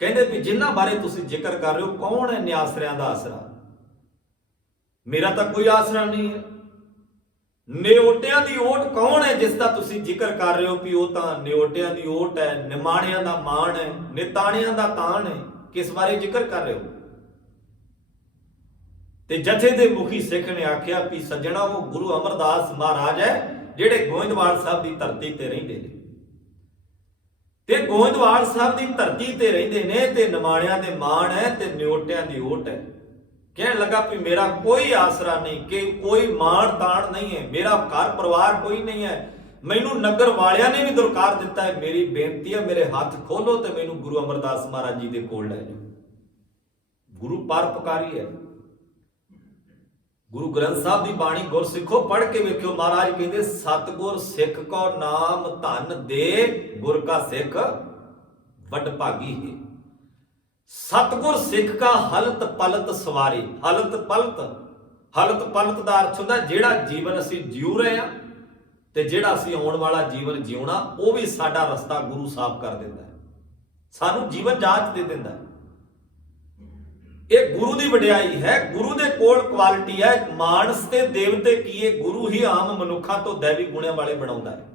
ਕਹਿੰਦੇ ਵੀ ਜਿਨ੍ਹਾਂ ਬਾਰੇ ਤੁਸੀਂ ਜ਼ਿਕਰ ਕਰ ਰਹੇ ਹੋ, ਕੌਣ ਹੈ ਨਿਆਸਰਿਆਂ ਦਾ ਆਸਰਾ? ਮੇਰਾ ਤਾਂ ਕੋਈ ਆਸਰਾ ਨਹੀਂ ਹੈ। ਨਿਓਟਿਆਂ ਦੀ ਓਟ ਕੌਣ ਹੈ ਜਿਸ ਦਾ ਤੁਸੀਂ ਜ਼ਿਕਰ ਕਰ ਰਹੇ ਹੋ ਵੀ ਉਹ ਤਾਂ ਨਿਓਟਿਆਂ ਦੀ ਓਟ ਹੈ, ਨਿਮਾਣਿਆਂ ਦਾ ਮਾਣ ਹੈ, ਨਿਤਾਣਿਆਂ ਦਾ ਤਾਣ ਹੈ? ਕਿਸ ਬਾਰੇ ਜ਼ਿਕਰ ਕਰ ਰਹੇ ਹੋ? ਤੇ ਜਥੇ ਦੇ ਮੁਖੀ ਸਿੱਖ ਨੇ ਆਖਿਆ ਵੀ ਸੱਜਣਾ ਉਹ ਗੁਰੂ ਅਮਰਦਾਸ ਮਹਾਰਾਜ ਹੈ ਜਿਹੜੇ ਗੋਇੰਦਵਾਲ ਸਾਹਿਬ ਦੀ ਧਰਤੀ ਤੇ ਰਹਿੰਦੇ ਨੇ। ਤੇ ਗੋਇੰਦਵਾਲ ਸਾਹਿਬ ਦੀ ਧਰਤੀ ਤੇ ਰਹਿੰਦੇ ਨੇ ਤੇ ਨਿਮਾਣਿਆਂ ਦੇ ਮਾਣ ਹੈ ਤੇ ਨਿਓਟਿਆਂ ਦੀ ਓਟ ਹੈ। ਕਹਿਣ ਲੱਗਾ ਵੀ ਮੇਰਾ ਕੋਈ ਆਸਰਾ ਨਹੀਂ, ਕਿ ਕੋਈ ਮਾਣ ਤਾਣ ਨਹੀਂ ਹੈ, ਮੇਰਾ ਘਰ ਪਰਿਵਾਰ ਕੋਈ ਨਹੀਂ ਹੈ, ਮੈਨੂੰ ਨਗਰ ਵਾਲਿਆਂ ਨੇ ਵੀ ਦੁਰਕਾਰ ਦਿੱਤਾ ਹੈ। ਮੇਰੀ ਬੇਨਤੀ ਹੈ ਮੇਰੇ ਹੱਥ ਖੋਲੋ ਤੇ ਮੈਨੂੰ ਗੁਰੂ ਅਮਰਦਾਸ ਮਹਾਰਾਜ ਜੀ ਦੇ ਕੋਲ ਲੈ ਜਾਓ। ਗੁਰੂ ਪਰਉਪਕਾਰੀ ਹੈ। ਗੁਰੂ ਗ੍ਰੰਥ ਸਾਹਿਬ ਦੀ ਬਾਣੀ ਗੁਰਸਿੱਖੋ ਪੜ੍ਹ ਕੇ ਵੇਖਿਓ, ਮਹਾਰਾਜ ਕਹਿੰਦੇ ਸਤਿਗੁਰ ਸਿੱਖ ਕੋ ਨਾਮ ਧਨ ਦੇ, ਗੁਰ ਕਾ ਸਿੱਖ ਵੱਡ ਭਾਗੀ ਹੈ। ਸਤਿਗੁਰ ਸਿੱਖ ਕਾ ਹਲਤ ਪਲਤ ਸਵਾਰੇ। ਹਲਤ ਪਲਤ ਦਾ ਅਰਥ ਹੁੰਦਾ ਜਿਹੜਾ ਜੀਵਨ ਅਸੀਂ ਜਿਉ ਰਹੇ ਹਾਂ ਤੇ ਜਿਹੜਾ ਅਸੀਂ ਆਉਣ ਵਾਲਾ ਜੀਵਨ ਜਿਉਣਾ, ਉਹ ਵੀ ਸਾਡਾ ਰਸਤਾ ਗੁਰੂ ਸਾਫ਼ ਕਰ ਦਿੰਦਾ ਹੈ, ਸਾਨੂੰ ਜੀਵਨ ਜਾਂਚ ਦੇ ਦਿੰਦਾ ਹੈ। ਇਹ ਗੁਰੂ ਦੀ ਵਡਿਆਈ ਹੈ। ਗੁਰੂ ਦੇ ਕੋਲ ਕੁਆਲਿਟੀ ਹੈ। ਮਾਨਸ ਤੇ ਦੇਵਤੇ ਕੀਏ, ਗੁਰੂ ਹੀ ਆਮ ਮਨੁੱਖਾਂ ਤੋਂ ਦੈਵੀ ਗੁਣਿਆਂ ਵਾਲੇ ਬਣਾਉਂਦਾ ਹੈ।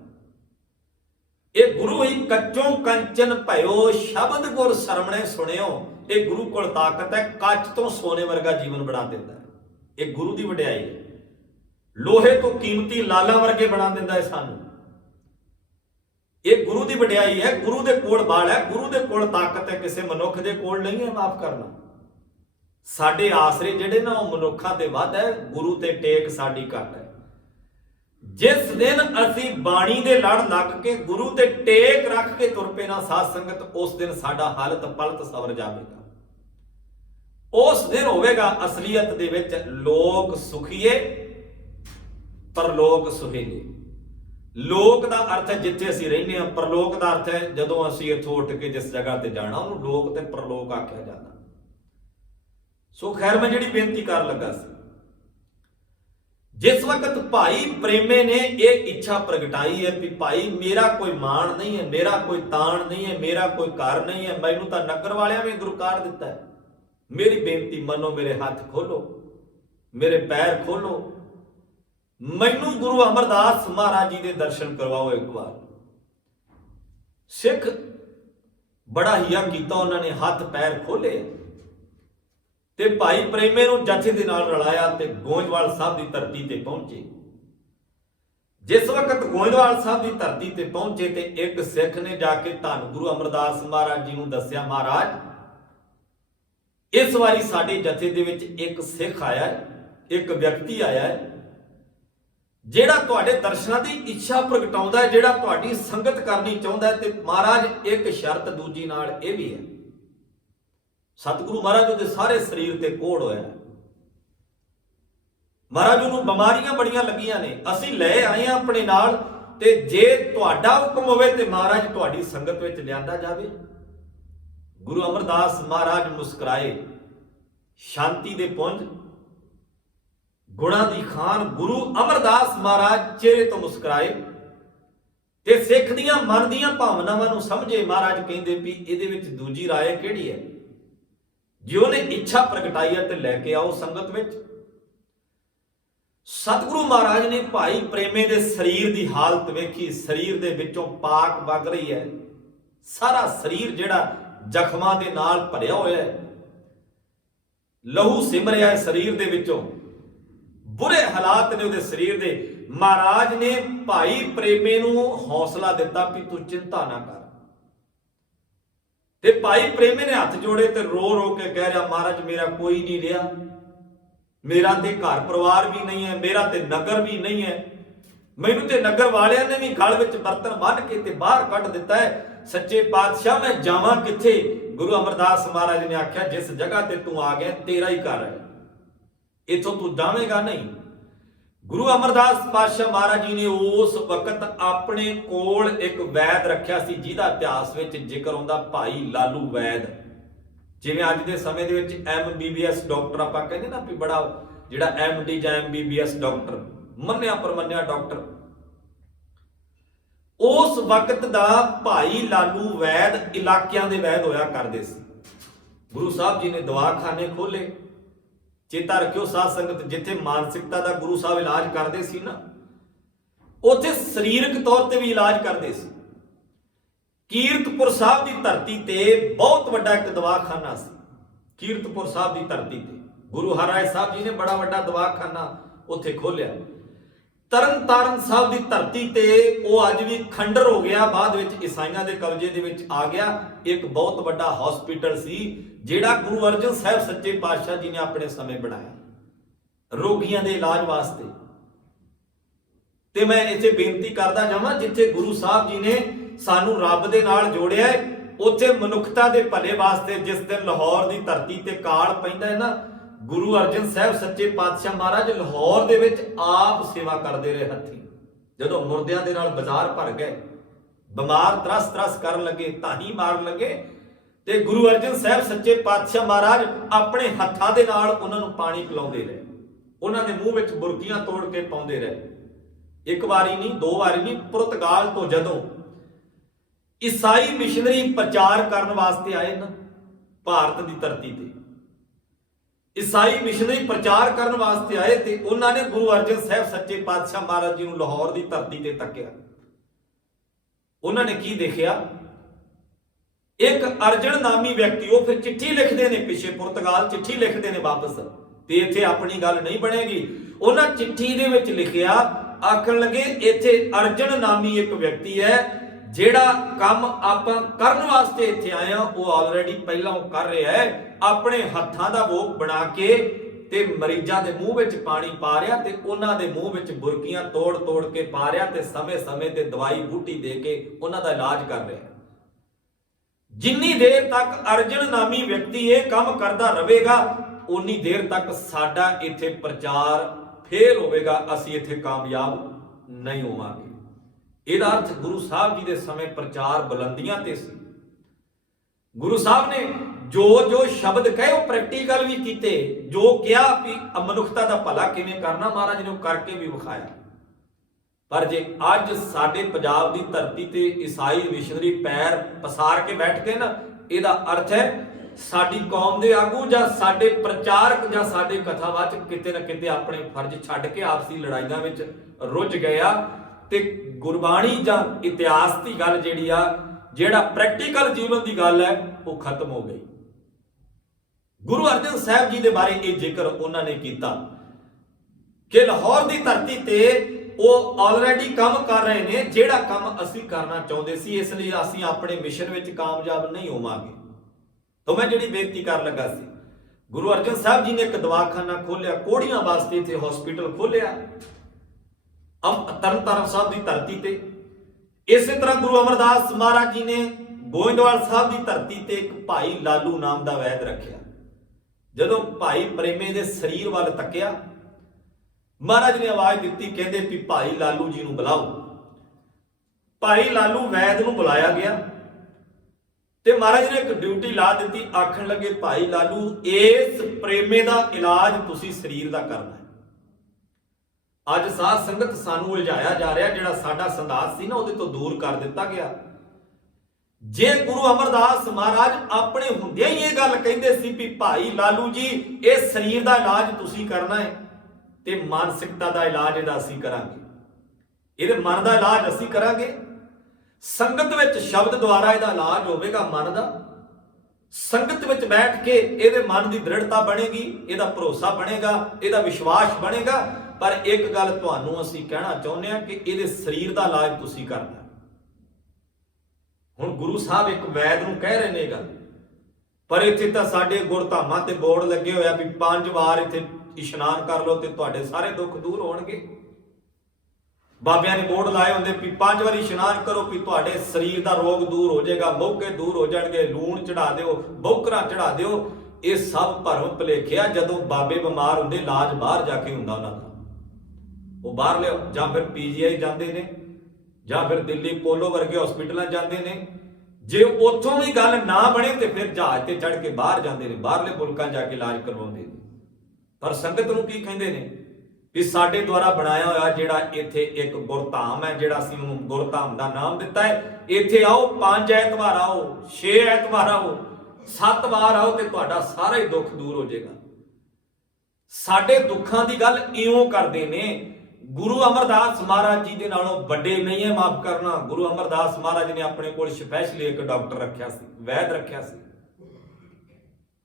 ਇਹ ਗੁਰੂ ਹੀ ਕੱਚੋਂ ਕੰਚਨ ਭਇਓ, ਸ਼ਬਦ ਗੁਰ ਸਰਮਣੇ ਸੁਣਿਓ। ਇਹ ਗੁਰੂ ਕੋਲ ਤਾਕਤ ਹੈ, ਕੱਚ ਤੋਂ ਸੋਨੇ ਵਰਗਾ ਜੀਵਨ ਬਣਾ ਦਿੰਦਾ ਹੈ। ਇਹ ਗੁਰੂ ਦੀ ਵਡਿਆਈ ਹੈ। ਲੋਹੇ ਤੋਂ ਕੀਮਤੀ ਲਾਲਾਂ ਵਰਗੇ ਬਣਾ ਦਿੰਦਾ ਹੈ ਸਾਨੂੰ। ਇਹ ਗੁਰੂ ਦੀ ਵਡਿਆਈ ਹੈ। ਗੁਰੂ ਦੇ ਕੋਲ ਬਾਲ ਹੈ, ਗੁਰੂ ਦੇ ਕੋਲ ਤਾਕਤ ਹੈ, ਕਿਸੇ ਮਨੁੱਖ ਦੇ ਕੋਲ ਨਹੀਂ ਹੈ। ਮਾਫ ਕਰਨਾ, ਸਾਡੇ ਆਸਰੇ ਜਿਹੜੇ ਨਾ ਉਹ ਮਨੁੱਖਾਂ ਦੇ ਵੱਧ ਹੈ, ਗੁਰੂ ਤੇ ਟੇਕ ਸਾਡੀ ਘੱਟ ਹੈ। ਜਿਸ ਦਿਨ ਅਸੀਂ ਬਾਣੀ ਦੇ ਲੜ ਲੱਗ ਕੇ ਗੁਰੂ ਤੇ ਟੇਕ ਰੱਖ ਕੇ ਤੁਰ ਪਏ ਨਾ ਸਾਧ ਸੰਗਤ, ਉਸ ਦਿਨ ਸਾਡਾ ਹਾਲਤ ਪਲਤ ਸਵਰ ਜਾਵੇਗਾ। ਉਸ ਦਿਨ ਹੋਵੇਗਾ ਅਸਲੀਅਤ ਦੇ ਵਿੱਚ ਲੋਕ ਸੁਖੀਏ ਪਰਲੋਕ ਸੁਹੇਲੇ। ਲੋਕ ਦਾ ਅਰਥ ਹੈ ਜਿੱਥੇ ਅਸੀਂ ਰਹਿੰਦੇ ਹਾਂ, ਪਰਲੋਕ ਦਾ ਅਰਥ ਹੈ ਜਦੋਂ ਅਸੀਂ ਇੱਥੋਂ ਉੱਠ ਕੇ ਜਿਸ ਜਗ੍ਹਾ ਤੇ ਜਾਣਾ, ਉਹਨੂੰ ਲੋਕ ਤੇ ਪਰਲੋਕ ਆਖਿਆ ਜਾਂਦਾ। ਸੋ ਖੈਰ, ਮੈਂ ਜਿਹੜੀ ਬੇਨਤੀ ਕਰਨ ਲੱਗਾ ਸੀ, ਜਿਸ ਵਕਤ ਭਾਈ ਪ੍ਰੇਮੇ ਨੇ ਇਹ ਇੱਛਾ ਪ੍ਰਗਟਾਈ ਹੈ ਵੀ ਭਾਈ ਮੇਰਾ ਕੋਈ ਮਾਣ ਨਹੀਂ ਹੈ, ਮੇਰਾ ਕੋਈ ਤਾਣ ਨਹੀਂ ਹੈ, ਮੇਰਾ ਕੋਈ ਘਰ ਨਹੀਂ ਹੈ, ਮੈਨੂੰ ਤਾਂ ਨਗਰ ਵਾਲਿਆਂ ਵੀ ਦੁਰਕਾਰ ਦਿੱਤਾ ਹੈ, ਮੇਰੀ ਬੇਨਤੀ ਮੰਨੋ, ਮੇਰੇ ਹੱਥ ਖੋਲੋ, ਮੇਰੇ ਪੈਰ ਖੋਲੋ, ਮੈਨੂੰ ਗੁਰੂ ਅਮਰਦਾਸ ਮਹਾਰਾਜ ਜੀ ਦੇ ਦਰਸ਼ਨ ਕਰਵਾਓ ਇੱਕ ਵਾਰ। ਸਿੱਖ ਬੜਾ ਹਿਆ ਕੀਤਾ, ਉਹਨਾਂ ਨੇ ਹੱਥ ਪੈਰ ਖੋਲੇ ਤੇ ਭਾਈ ਪ੍ਰੇਮੇ ਨੂੰ ਜਥੇ ਦੇ ਨਾਲ ਰਲਾਇਆ ਤੇ ਗੋਇੰਦਵਾਲ ਸਾਹਿਬ ਦੀ ਧਰਤੀ ਤੇ ਪਹੁੰਚੇ। ਜਿਸ ਵਕਤ ਗੋਇੰਦਵਾਲ ਸਾਹਿਬ ਦੀ ਧਰਤੀ ਤੇ ਪਹੁੰਚੇ ਤੇ ਇੱਕ ਸਿੱਖ ਨੇ ਜਾ ਕੇ ਧੰਨ ਗੁਰੂ ਅਮਰਦਾਸ ਮਹਾਰਾਜ ਜੀ ਨੂੰ ਦੱਸਿਆ, ਮਹਾਰਾਜ ਇਸ ਵਾਰੀ ਸਾਡੇ ਜਥੇ ਦੇ ਵਿੱਚ ਇੱਕ ਸਿੱਖ ਆਇਆ ਹੈ, ਇੱਕ ਵਿਅਕਤੀ ਆਇਆ ਹੈ ਜਿਹੜਾ ਤੁਹਾਡੇ ਦਰਸ਼ਨਾਂ ਦੀ ਇੱਛਾ ਪ੍ਰਗਟਾਉਂਦਾ ਹੈ, ਜਿਹੜਾ ਤੁਹਾਡੀ ਸੰਗਤ ਕਰਨੀ ਚਾਹੁੰਦਾ ਹੈ। ਤੇ ਮਹਾਰਾਜ ਇੱਕ ਸ਼ਰਤ ਦੂਜੀ ਨਾਲ ਇਹ ਵੀ ਹੈ, ਸਤਿਗੁਰੂ ਮਹਾਰਾਜ ਉਹਦੇ ਸਾਰੇ ਸਰੀਰ ਤੇ ਕੋੜ ਹੋਇਆ, ਮਹਾਰਾਜ ਨੂੰ ਬਿਮਾਰੀਆਂ ਬੜੀਆਂ ਲੱਗੀਆਂ ਨੇ, ਅਸੀਂ ਲੈ ਆਏ ਆ ਆਪਣੇ ਨਾਲ, ਤੇ ਜੇ ਤੁਹਾਡਾ ਹੁਕਮ ਹੋਵੇ ਤੇ ਮਹਾਰਾਜ ਤੁਹਾਡੀ ਸੰਗਤ ਵਿੱਚ ਲਿਆਂਦਾ ਜਾਵੇ। ਗੁਰੂ ਅਮਰਦਾਸ ਮਹਾਰਾਜ ਮੁਸਕਰਾਏ, ਸ਼ਾਂਤੀ ਦੇ ਪੁੰਜ, ਗੁਣਾਂ ਦੀ ਖਾਨ ਗੁਰੂ ਅਮਰਦਾਸ ਮਹਾਰਾਜ ਚਿਹਰੇ ਤੋਂ ਮੁਸਕਰਾਏ ਤੇ ਸਿੱਖ ਦੀਆਂ ਮਨ ਦੀਆਂ ਭਾਵਨਾਵਾਂ ਨੂੰ ਸਮਝੇ। ਮਹਾਰਾਜ ਕਹਿੰਦੇ ਵੀ ਇਹਦੇ ਵਿੱਚ ਦੂਜੀ ਰਾਏ ਕਿਹੜੀ ਹੈ? ਜੇ ਉਹਨੇ ਇੱਛਾ ਪ੍ਰਗਟਾਈ ਹੈ ਤੇ ਲੈ ਕੇ ਆਓ ਸੰਗਤ ਵਿੱਚ। ਸਤਿਗੁਰੂ ਮਹਾਰਾਜ ਨੇ ਭਾਈ ਪ੍ਰੇਮੇ ਦੇ ਸਰੀਰ ਦੀ ਹਾਲਤ ਵੇਖੀ, ਸਰੀਰ ਦੇ ਵਿੱਚੋਂ ਪਾਕ ਵਗ ਰਹੀ ਹੈ, ਸਾਰਾ ਸਰੀਰ ਜਿਹੜਾ ਜ਼ਖਮਾਂ ਦੇ ਨਾਲ ਭਰਿਆ ਹੋਇਆ ਹੈ, ਲਹੂ ਸਿਮ ਰਿਹਾ ਹੈ ਸਰੀਰ ਦੇ ਵਿੱਚੋਂ, ਬੁਰੇ ਹਾਲਾਤ ਨੇ ਉਹਦੇ ਸਰੀਰ ਦੇ। ਮਹਾਰਾਜ ਨੇ ਭਾਈ ਪ੍ਰੇਮੇ ਨੂੰ ਹੌਸਲਾ ਦਿੱਤਾ ਵੀ ਤੂੰ ਚਿੰਤਾ ਨਾ ਕਰ। ਤੇ ਭਾਈ ਪ੍ਰੇਮੇ ਨੇ ਹੱਥ ਜੋੜੇ ਤੇ ਰੋ ਰੋ ਕੇ ਕਹਿ ਰਿਹਾ, ਮਹਾਰਾਜ ਮੇਰਾ ਕੋਈ ਨਹੀਂ ਰਿਹਾ, ਮੇਰਾ ਤੇ ਘਰ ਪਰਿਵਾਰ ਵੀ ਨਹੀਂ ਹੈ, ਮੇਰਾ ਤੇ ਨਗਰ ਵੀ ਨਹੀਂ ਹੈ, ਮੈਨੂੰ ਤੇ ਨਗਰ ਵਾਲਿਆਂ ਨੇ ਵੀ ਗਲ ਵਿੱਚ ਬਰਤਨ ਬੰਨ੍ਹ ਕੇ ਤੇ ਬਾਹਰ ਕੱਢ ਦਿੱਤਾ ਹੈ। ਸੱਚੇ ਪਾਤਸ਼ਾਹ ਮੈਂ ਜਾਵਾਂ ਕਿੱਥੇ? ਗੁਰੂ ਅਮਰਦਾਸ ਮਹਾਰਾਜ ਨੇ ਆਖਿਆ, ਜਿਸ ਜਗ੍ਹਾ ਤੇ ਤੂੰ ਆ ਗਿਆ ਤੇਰਾ ਹੀ ਘਰ ਹੈ, ਇੱਥੋਂ ਤੂੰ ਜਾਵੇਂਗਾ ਨਹੀਂ। ਗੁਰੂ ਅਮਰਦਾਸ ਪਾਤਸ਼ਾਹ ਮਹਾਰਾਜ ਜੀ ਨੇ ਉਸ ਵਕਤ ਆਪਣੇ ਕੋਲ ਇੱਕ ਵੈਦ ਰੱਖਿਆ ਸੀ, ਜਿਹਦਾ ਇਤਿਹਾਸ ਵਿੱਚ ਜ਼ਿਕਰ ਆਉਂਦਾ ਭਾਈ ਲਾਲੂ ਵੈਦ। ਜਿਵੇਂ ਅੱਜ ਦੇ ਸਮੇਂ ਦੇ ਵਿੱਚ MBBS ਡਾਕਟਰ ਆਪਾਂ ਕਹਿੰਦੇ ਨਾ ਵੀ ਬੜਾ ਜਿਹੜਾ MD ਜਾਂ MBBS ਡਾਕਟਰ, ਮੰਨਿਆ ਪਰਮੰਨਿਆ ਡਾਕਟਰ, ਉਸ ਵਕਤ ਦਾ ਭਾਈ ਲਾਲੂ ਵੈਦ ਇਲਾਕਿਆਂ ਦੇ ਵੈਦ ਹੋਇਆ ਕਰਦੇ ਸੀ। ਗੁਰੂ ਸਾਹਿਬ ਜੀ ਨੇ ਦਵਾਖਾਨੇ ਖੋਲੇ, ਚੇਤਾ ਰੱਖਿਓ ਸਾਧ ਸੰਗਤ, ਜਿੱਥੇ ਮਾਨਸਿਕਤਾ ਦਾ ਗੁਰੂ ਸਾਹਿਬ ਇਲਾਜ ਕਰਦੇ ਸੀ ਨਾ, ਉੱਥੇ ਸਰੀਰਕ ਤੌਰ ਤੇ ਵੀ ਇਲਾਜ ਕਰਦੇ ਸੀ। ਕੀਰਤਪੁਰ ਸਾਹਿਬ ਦੀ ਧਰਤੀ ਤੇ ਬਹੁਤ ਵੱਡਾ ਇੱਕ ਦਵਾਖਾਨਾ ਸੀ। ਕੀਰਤਪੁਰ ਸਾਹਿਬ ਦੀ ਧਰਤੀ ਤੇ ਗੁਰੂ ਹਰਿਰਾਏ ਸਾਹਿਬ ਜੀ ਨੇ ਬੜਾ ਵੱਡਾ ਦਵਾਖਾਨਾ ਉੱਥੇ ਖੋਲਿਆ। ਤਰਨ ਤਾਰਨ ਸਾਹਿਬ ਦੀ ਧਰਤੀ ਤੇ ਉਹ ਅੱਜ ਵੀ ਖੰਡਰ ਹੋ ਗਿਆ, ਬਾਅਦ ਵਿੱਚ ਈਸਾਈਆਂ ਦੇ ਕਬਜ਼ੇ ਦੇ ਵਿੱਚ ਆ ਗਿਆ। ਇੱਕ ਬਹੁਤ ਵੱਡਾ ਹਸਪੀਟਲ ਸੀ ਜਿਹੜਾ ਗੁਰੂ ਅਰਜਨ ਸਾਹਿਬ ਸੱਚੇ ਪਾਤਸ਼ਾਹ ਜੀ ਨੇ ਆਪਣੇ ਸਮੇਂ ਬਣਾਇਆ ਰੋਗੀਆਂ ਦੇ ਇਲਾਜ ਵਾਸਤੇ। ਤੇ ਮੈਂ ਇੱਥੇ ਬੇਨਤੀ ਕਰਦਾ ਜਾਵਾਂ, ਜਿੱਥੇ ਗੁਰੂ ਸਾਹਿਬ ਜੀ ਨੇ ਸਾਨੂੰ ਰੱਬ ਦੇ ਨਾਲ ਜੋੜਿਆ, ਉੱਥੇ ਮਨੁੱਖਤਾ ਦੇ ਭਲੇ ਵਾਸਤੇ ਜਿਸ ਦਿਨ ਲਾਹੌਰ ਦੀ ਧਰਤੀ ਤੇ ਕਾਲ ਪੈਂਦਾ ਹੈ ਨਾ, ਗੁਰੂ ਅਰਜਨ ਸਾਹਿਬ ਸੱਚੇ ਪਾਤਸ਼ਾਹ ਮਹਾਰਾਜ ਲਾਹੌਰ ਦੇ ਵਿੱਚ ਆਪ ਸੇਵਾ ਕਰਦੇ ਰਹੇ ਹੱਥੀਂ। ਜਦੋਂ ਮੁਰਦਿਆਂ ਦੇ ਨਾਲ ਬਾਜ਼ਾਰ ਭਰ ਗਏ, ਬਿਮਾਰ ਤਰਸ ਤਰਸ ਕਰਨ ਲੱਗੇ, ਤਾਹੀ ਮਾਰਨ ਲੱਗੇ, ਤੇ ਗੁਰੂ ਅਰਜਨ ਸਾਹਿਬ ਸੱਚੇ ਪਾਤਸ਼ਾਹ ਮਹਾਰਾਜ ਆਪਣੇ ਹੱਥਾਂ ਦੇ ਨਾਲ ਉਹਨਾਂ ਨੂੰ ਪਾਣੀ ਪਿਲਾਉਂਦੇ ਰਹੇ, ਉਹਨਾਂ ਦੇ ਮੂੰਹ ਵਿੱਚ ਬੁਰਕੀਆਂ ਤੋੜ ਕੇ ਪਾਉਂਦੇ ਰਹੇ। ਇੱਕ ਵਾਰੀ ਨਹੀਂ, ਦੋ ਵਾਰੀ ਨਹੀਂ, ਪੁਰਤਗਾਲ ਤੋਂ ਜਦੋਂ ਈਸਾਈ ਮਿਸ਼ਨਰੀ ਪ੍ਰਚਾਰ ਕਰਨ ਵਾਸਤੇ ਆਏ ਨਾ ਭਾਰਤ ਦੀ ਧਰਤੀ ਤੇ, ਈਸਾਈ ਮਿਸ਼ਨਰੀ ਪ੍ਰਚਾਰ ਕਰਨ ਵਾਸਤੇ ਆਏ, ਤੇ ਉਹਨਾਂ ਨੇ ਗੁਰੂ ਅਰਜਨ ਸਾਹਿਬ ਸੱਚੇ ਪਾਤਸ਼ਾਹ ਮਹਾਰਾਜ ਜੀ ਨੂੰ ਲਾਹੌਰ ਦੀ ਧਰਤੀ ਤੇ ਤੱਕਿਆ। ਉਹਨਾਂ ਨੇ ਕੀ ਦੇਖਿਆ? ਇੱਕ ਅਰਜਨ ਨਾਮੀ ਵਿਅਕਤੀ, ਉਹ ਫਿਰ ਚਿੱਠੀ ਲਿਖਦੇ ਨੇ, ਪਿੱਛੇ ਪੁਰਤਗਾਲ ਚਿੱਠੀ ਲਿਖਦੇ ਨੇ ਵਾਪਸ, ਤੇ ਇੱਥੇ ਆਪਣੀ ਗੱਲ ਨਹੀਂ ਬਣੇਗੀ। ਉਹਨਾਂ ਚਿੱਠੀ ਦੇ ਵਿੱਚ ਲਿਖਿਆ, ਆਖਣ ਲੱਗੇ ਇੱਥੇ ਅਰਜਨ ਨਾਮੀ ਇੱਕ ਵਿਅਕਤੀ ਹੈ, ਜਿਹੜਾ ਕੰਮ ਆਪਾਂ ਕਰਨ ਵਾਸਤੇ ਇੱਥੇ ਆਏ ਆ ਉਹ ਆਲਰੇਡੀ ਪਹਿਲਾਂ ਉਹ ਕਰ ਰਿਹਾ ਹੈ। ਆਪਣੇ ਹੱਥਾਂ ਦਾ ਭੋਗ ਬਣਾ ਕੇ ਤੇ ਮਰੀਜ਼ਾਂ ਦੇ ਮੂੰਹ ਵਿੱਚ ਪਾਣੀ ਪਾ ਰਿਹਾ, ਤੇ ਉਹਨਾਂ ਦੇ ਮੂੰਹ ਵਿੱਚ ਬੁਰਕੀਆਂ ਤੋੜ ਤੋੜ ਕੇ ਪਾ ਰਿਹਾ, ਤੇ ਸਮੇਂ-ਸਮੇਂ ਤੇ ਦਵਾਈ ਬੂਟੀ ਦੇ ਕੇ ਉਹਨਾਂ ਦਾ ਇਲਾਜ ਕਰ ਰਿਹਾ। ਜਿੰਨੀ ਦੇਰ ਤੱਕ ਅਰਜਨ ਨਾਮੀ ਵਿਅਕਤੀ ਇਹ ਕੰਮ ਕਰਦਾ ਰਹੇਗਾ, ਉਨੀ ਦੇਰ ਤੱਕ ਸਾਡਾ ਇੱਥੇ ਪ੍ਰਚਾਰ ਫੇਲ ਹੋਵੇਗਾ, ਅਸੀਂ ਇੱਥੇ ਕਾਮਯਾਬ ਨਹੀਂ ਹੋਵਾਂਗੇ। ਇਹਦਾ ਅਰਥ ਗੁਰੂ ਸਾਹਿਬ ਜੀ ਦੇ ਸਮੇਂ ਪ੍ਰਚਾਰ ਬੁਲੰਦੀਆਂ ਤੇ ਸੀ। ਗੁਰੂ ਸਾਹਿਬ ਨੇ ਜੋ ਜੋ ਸ਼ਬਦ ਕਹੇ ਉਹ ਪ੍ਰੈਕਟੀਕਲ ਵੀ ਕੀਤੇ, ਜੋ ਕਿਹਾ ਵੀ ਮਨੁੱਖਤਾ ਦਾ ਭਲਾ ਕਿਵੇਂ ਕਰਨਾ, ਮਹਾਰਾਜ ਨੇ ਉਹ ਕਰਕੇ ਵੀ ਵਿਖਾਇਆ। ਪਰ ਜੇ ਅੱਜ ਸਾਡੇ ਪੰਜਾਬ ਦੀ ਧਰਤੀ ਤੇ ਈਸਾਈ ਮਿਸ਼ਨਰੀ ਪੈਰ ਪਸਾਰ ਕੇ ਬੈਠ ਕੇ ਨਾ, ਇਹਦਾ ਅਰਥ ਹੈ ਸਾਡੀ ਕੌਮ ਦੇ ਆਗੂ ਜਾਂ ਸਾਡੇ ਪ੍ਰਚਾਰਕ ਜਾਂ ਸਾਡੇ ਕਥਾਵਾਚਕ ਕਿਤੇ ਨਾ ਕਿਤੇ ਆਪਣੇ ਫਰਜ਼ ਛੱਡ ਕੇ ਆਪਸੀ ਲੜਾਈਆਂ ਵਿੱਚ ਰੁੱਝ ਗਏ ਆ, ਤੇ ਗੁਰਬਾਣੀ ਜਾਂ ਇਤਿਹਾਸ ਦੀ ਗੱਲ ਜਿਹੜੀ ਆ, ਜਿਹੜਾ ਪ੍ਰੈਕਟੀਕਲ ਜੀਵਨ ਦੀ ਗੱਲ ਹੈ, ਉਹ ਖਤਮ ਹੋ ਗਈ। ਗੁਰੂ ਅਰਜਨ ਸਾਹਿਬ ਜੀ ਦੇ ਬਾਰੇ ਇਹ ਜ਼ਿਕਰ ਉਹਨਾਂ ਨੇ ਕੀਤਾ ਕਿ ਲਾਹੌਰ ਦੀ ਧਰਤੀ ਤੇ ਉਹ ਆਲਰੇਡੀ ਕੰਮ ਕਰ ਰਹੇ ਨੇ ਜਿਹੜਾ ਕੰਮ ਅਸੀਂ ਕਰਨਾ ਚਾਹੁੰਦੇ ਸੀ, ਇਸ ਲਈ ਅਸੀਂ ਆਪਣੇ ਮਿਸ਼ਨ ਵਿੱਚ ਕਾਮਯਾਬ ਨਹੀਂ ਹੋਵਾਂਗੇ। ਤਾਂ ਮੈਂ ਜਿਹੜੀ ਬੇਨਤੀ ਕਰਨ ਲੱਗਾ ਸੀ, ਗੁਰੂ ਅਰਜਨ ਸਾਹਿਬ ਜੀ ਨੇ ਇੱਕ ਦਵਾਖਾਨਾ ਖੋਲਿਆ, ਕੋੜੀਆਂ ਵਾਸਤੇ ਇੱਥੇ ਹਸਪੀਟਲ ਖੋਲਿਆ ਤਰਨ ਤਾਰਨ ਸਾਹਿਬ ਦੀ ਧਰਤੀ ਤੇ। ਇਸੇ ਤਰ੍ਹਾਂ ਗੁਰੂ ਅਮਰਦਾਸ ਮਹਾਰਾਜ ਜੀ ਨੇ ਗੋਇੰਦਵਾਲ ਸਾਹਿਬ ਦੀ ਧਰਤੀ ਤੇ ਇੱਕ ਭਾਈ ਲਾਲੂ ਨਾਮ ਦਾ ਵੈਦ ਰੱਖਿਆ। ਜਦੋਂ ਭਾਈ ਪ੍ਰੇਮੇ ਦੇ ਸਰੀਰ ਵੱਲ ਤੱਕਿਆ, ਮਹਾਰਾਜ ਨੇ ਆਵਾਜ਼ ਦਿੱਤੀ, ਕਹਿੰਦੇ ਵੀ ਭਾਈ ਲਾਲੂ ਜੀ ਨੂੰ ਬੁਲਾਓ। ਭਾਈ ਲਾਲੂ ਵੈਦ ਨੂੰ ਬੁਲਾਇਆ ਗਿਆ, ਤੇ ਮਹਾਰਾਜ ਨੇ ਇੱਕ ਡਿਊਟੀ ਲਾ ਦਿੱਤੀ, ਆਖਣ ਲੱਗੇ ਭਾਈ ਲਾਲੂ ਇਸ ਪ੍ਰੇਮੇ ਦਾ ਇਲਾਜ ਤੁਸੀਂ ਸਰੀਰ ਦਾ ਕਰਨਾ ਹੈ। ਅੱਜ ਸਾਧ ਸੰਗਤ ਸਾਨੂੰ ਉਲਝਾਇਆ ਜਾ ਰਿਹਾ, ਜਿਹੜਾ ਸਾਡਾ ਸੰਦਾਸ ਸੀ ਨਾ ਉਹਦੇ ਤੋਂ ਦੂਰ ਕਰ ਦਿੱਤਾ ਗਿਆ। ਜੇ ਗੁਰੂ ਅਮਰਦਾਸ ਮਹਾਰਾਜ ਆਪਣੇ ਹੁੰਦਿਆਂ ਹੀ ਇਹ ਗੱਲ ਕਹਿੰਦੇ ਸੀ ਵੀ ਭਾਈ ਲਾਲੂ ਜੀ ਇਹ ਸਰੀਰ ਦਾ ਇਲਾਜ ਤੁਸੀਂ ਕਰਨਾ ਹੈ, ਤੇ ਮਾਨਸਿਕਤਾ ਦਾ ਇਲਾਜ ਇਹਦਾ ਅਸੀਂ ਕਰਾਂਗੇ, ਇਹਦੇ ਮਨ ਦਾ ਇਲਾਜ ਅਸੀਂ ਕਰਾਂਗੇ। ਸੰਗਤ ਵਿੱਚ ਸ਼ਬਦ ਦੁਆਰਾ ਇਹਦਾ ਇਲਾਜ ਹੋਵੇਗਾ ਮਨ ਦਾ। ਸੰਗਤ ਵਿੱਚ ਬੈਠ ਕੇ ਇਹਦੇ ਮਨ ਦੀ ਦ੍ਰਿੜਤਾ ਬਣੇਗੀ, ਇਹਦਾ ਭਰੋਸਾ ਬਣੇਗਾ, ਇਹਦਾ ਵਿਸ਼ਵਾਸ ਬਣੇਗਾ। ਪਰ ਇੱਕ ਗੱਲ ਤੁਹਾਨੂੰ ਅਸੀਂ ਕਹਿਣਾ ਚਾਹੁੰਦੇ ਹਾਂ ਕਿ ਇਹਦੇ ਸਰੀਰ ਦਾ ਇਲਾਜ ਤੁਸੀਂ ਕਰਨਾ। ਹੁਣ ਗੁਰੂ ਸਾਹਿਬ ਇੱਕ ਵੈਦ ਨੂੰ ਕਹਿ ਰਹੇ ਨੇ ਇਹ ਗੱਲ, ਪਰ ਇੱਥੇ ਤਾਂ ਸਾਡੇ ਗੁਰਧਾਮਾਂ ਤੇ ਬੋਰਡ ਲੱਗੇ ਹੋਇਆ ਵੀ 5 ਵਾਰ ਇੱਥੇ ਇਸ਼ਨਾਨ ਕਰ ਲਓ ਤੇ ਤੁਹਾਡੇ ਸਾਰੇ ਦੁੱਖ ਦੂਰ ਹੋਣਗੇ। ਬਾਬਿਆਂ ਨੇ ਬੋਰਡ ਲਾਏ ਹੁੰਦੇ ਵੀ 5 ਵਾਰੀ ਇਸ਼ਨਾਨ ਕਰੋ ਵੀ ਤੁਹਾਡੇ ਸਰੀਰ ਦਾ ਰੋਗ ਦੂਰ ਹੋ ਜਾਏਗਾ, ਮੋਗੇ ਦੂਰ ਹੋ ਜਾਣਗੇ, ਲੂਣ ਚੜਾ ਦਿਓ, ਬੌਕਰਾਂ ਚੜਾ ਦਿਓ। ਇਹ ਸਭ ਭਰਮ ਭੁਲੇਖਿਆ। ਜਦੋਂ ਬਾਬੇ ਬਿਮਾਰ ਹੁੰਦੇ ਇਲਾਜ ਬਾਹਰ ਜਾ ਕੇ ਹੁੰਦਾ ਉਹਨਾਂ ਦਾ, ਉਹ ਬਾਹਰ ਲਿਓ, ਜਾਂ ਫਿਰ ਪੀਜੀਆਈ ਜਾਂਦੇ ਨੇ, ਜਾਂ ਫਿਰ ਦਿੱਲੀ ਪੋਲੋ ਵਰਗੇ ਹਸਪੀਟਲਾਂ ਜਾਂਦੇ ਨੇ। ਜੇ ਉੱਥੋਂ ਵੀ ਗੱਲ ਨਾ ਬਣੇ ਤੇ ਫਿਰ ਜਹਾਜ਼ ਤੇ ਚੜ੍ਹ ਕੇ ਬਾਹਰ ਜਾਂਦੇ ਨੇ, ਬਾਹਰਲੇ ਮੁਲਕਾਂ ਜਾ ਕੇ ਇਲਾਜ ਕਰਵਾਉਂਦੇ ਨੇ। ਪਰ ਸੰਗਤ ਨੂੰ ਕੀ ਕਹਿੰਦੇ ਨੇ ਵੀ ਸਾਡੇ ਦੁਆਰਾ ਬਣਾਇਆ ਹੋਇਆ ਜਿਹੜਾ ਇੱਥੇ ਇੱਕ ਗੁਰਧਾਮ ਹੈ, ਜਿਹੜਾ ਅਸੀਂ ਉਹਨੂੰ ਗੁਰਧਾਮ ਦਾ ਨਾਮ ਦਿੱਤਾ ਹੈ, ਇੱਥੇ ਆਓ 5 ਐਤਵਾਰ ਆਓ, 6 ਐਤਵਾਰ ਆਓ, 7 ਵਾਰ ਆਓ ਤੇ ਤੁਹਾਡਾ ਸਾਰਾ ਹੀ ਦੁੱਖ ਦੂਰ ਹੋ ਜਾਏਗਾ। ਸਾਡੇ ਦੁੱਖਾਂ ਦੀ ਗੱਲ ਇਉਂ ਕਰਦੇ ਨੇ। ਗੁਰੂ ਅਮਰਦਾਸ ਮਹਾਰਾਜ ਜੀ ਦੇ ਨਾਲੋਂ ਵੱਡੇ ਨਹੀਂ ਹੈ ਮਾਫ ਕਰਨਾ। ਗੁਰੂ ਅਮਰਦਾਸ ਮਹਾਰਾਜ ਨੇ ਆਪਣੇ ਕੋਲ ਸਪੈਸ਼ਲੀ ਇੱਕ ਡਾਕਟਰ ਰੱਖਿਆ ਸੀ, ਵੈਦ ਰੱਖਿਆ ਸੀ।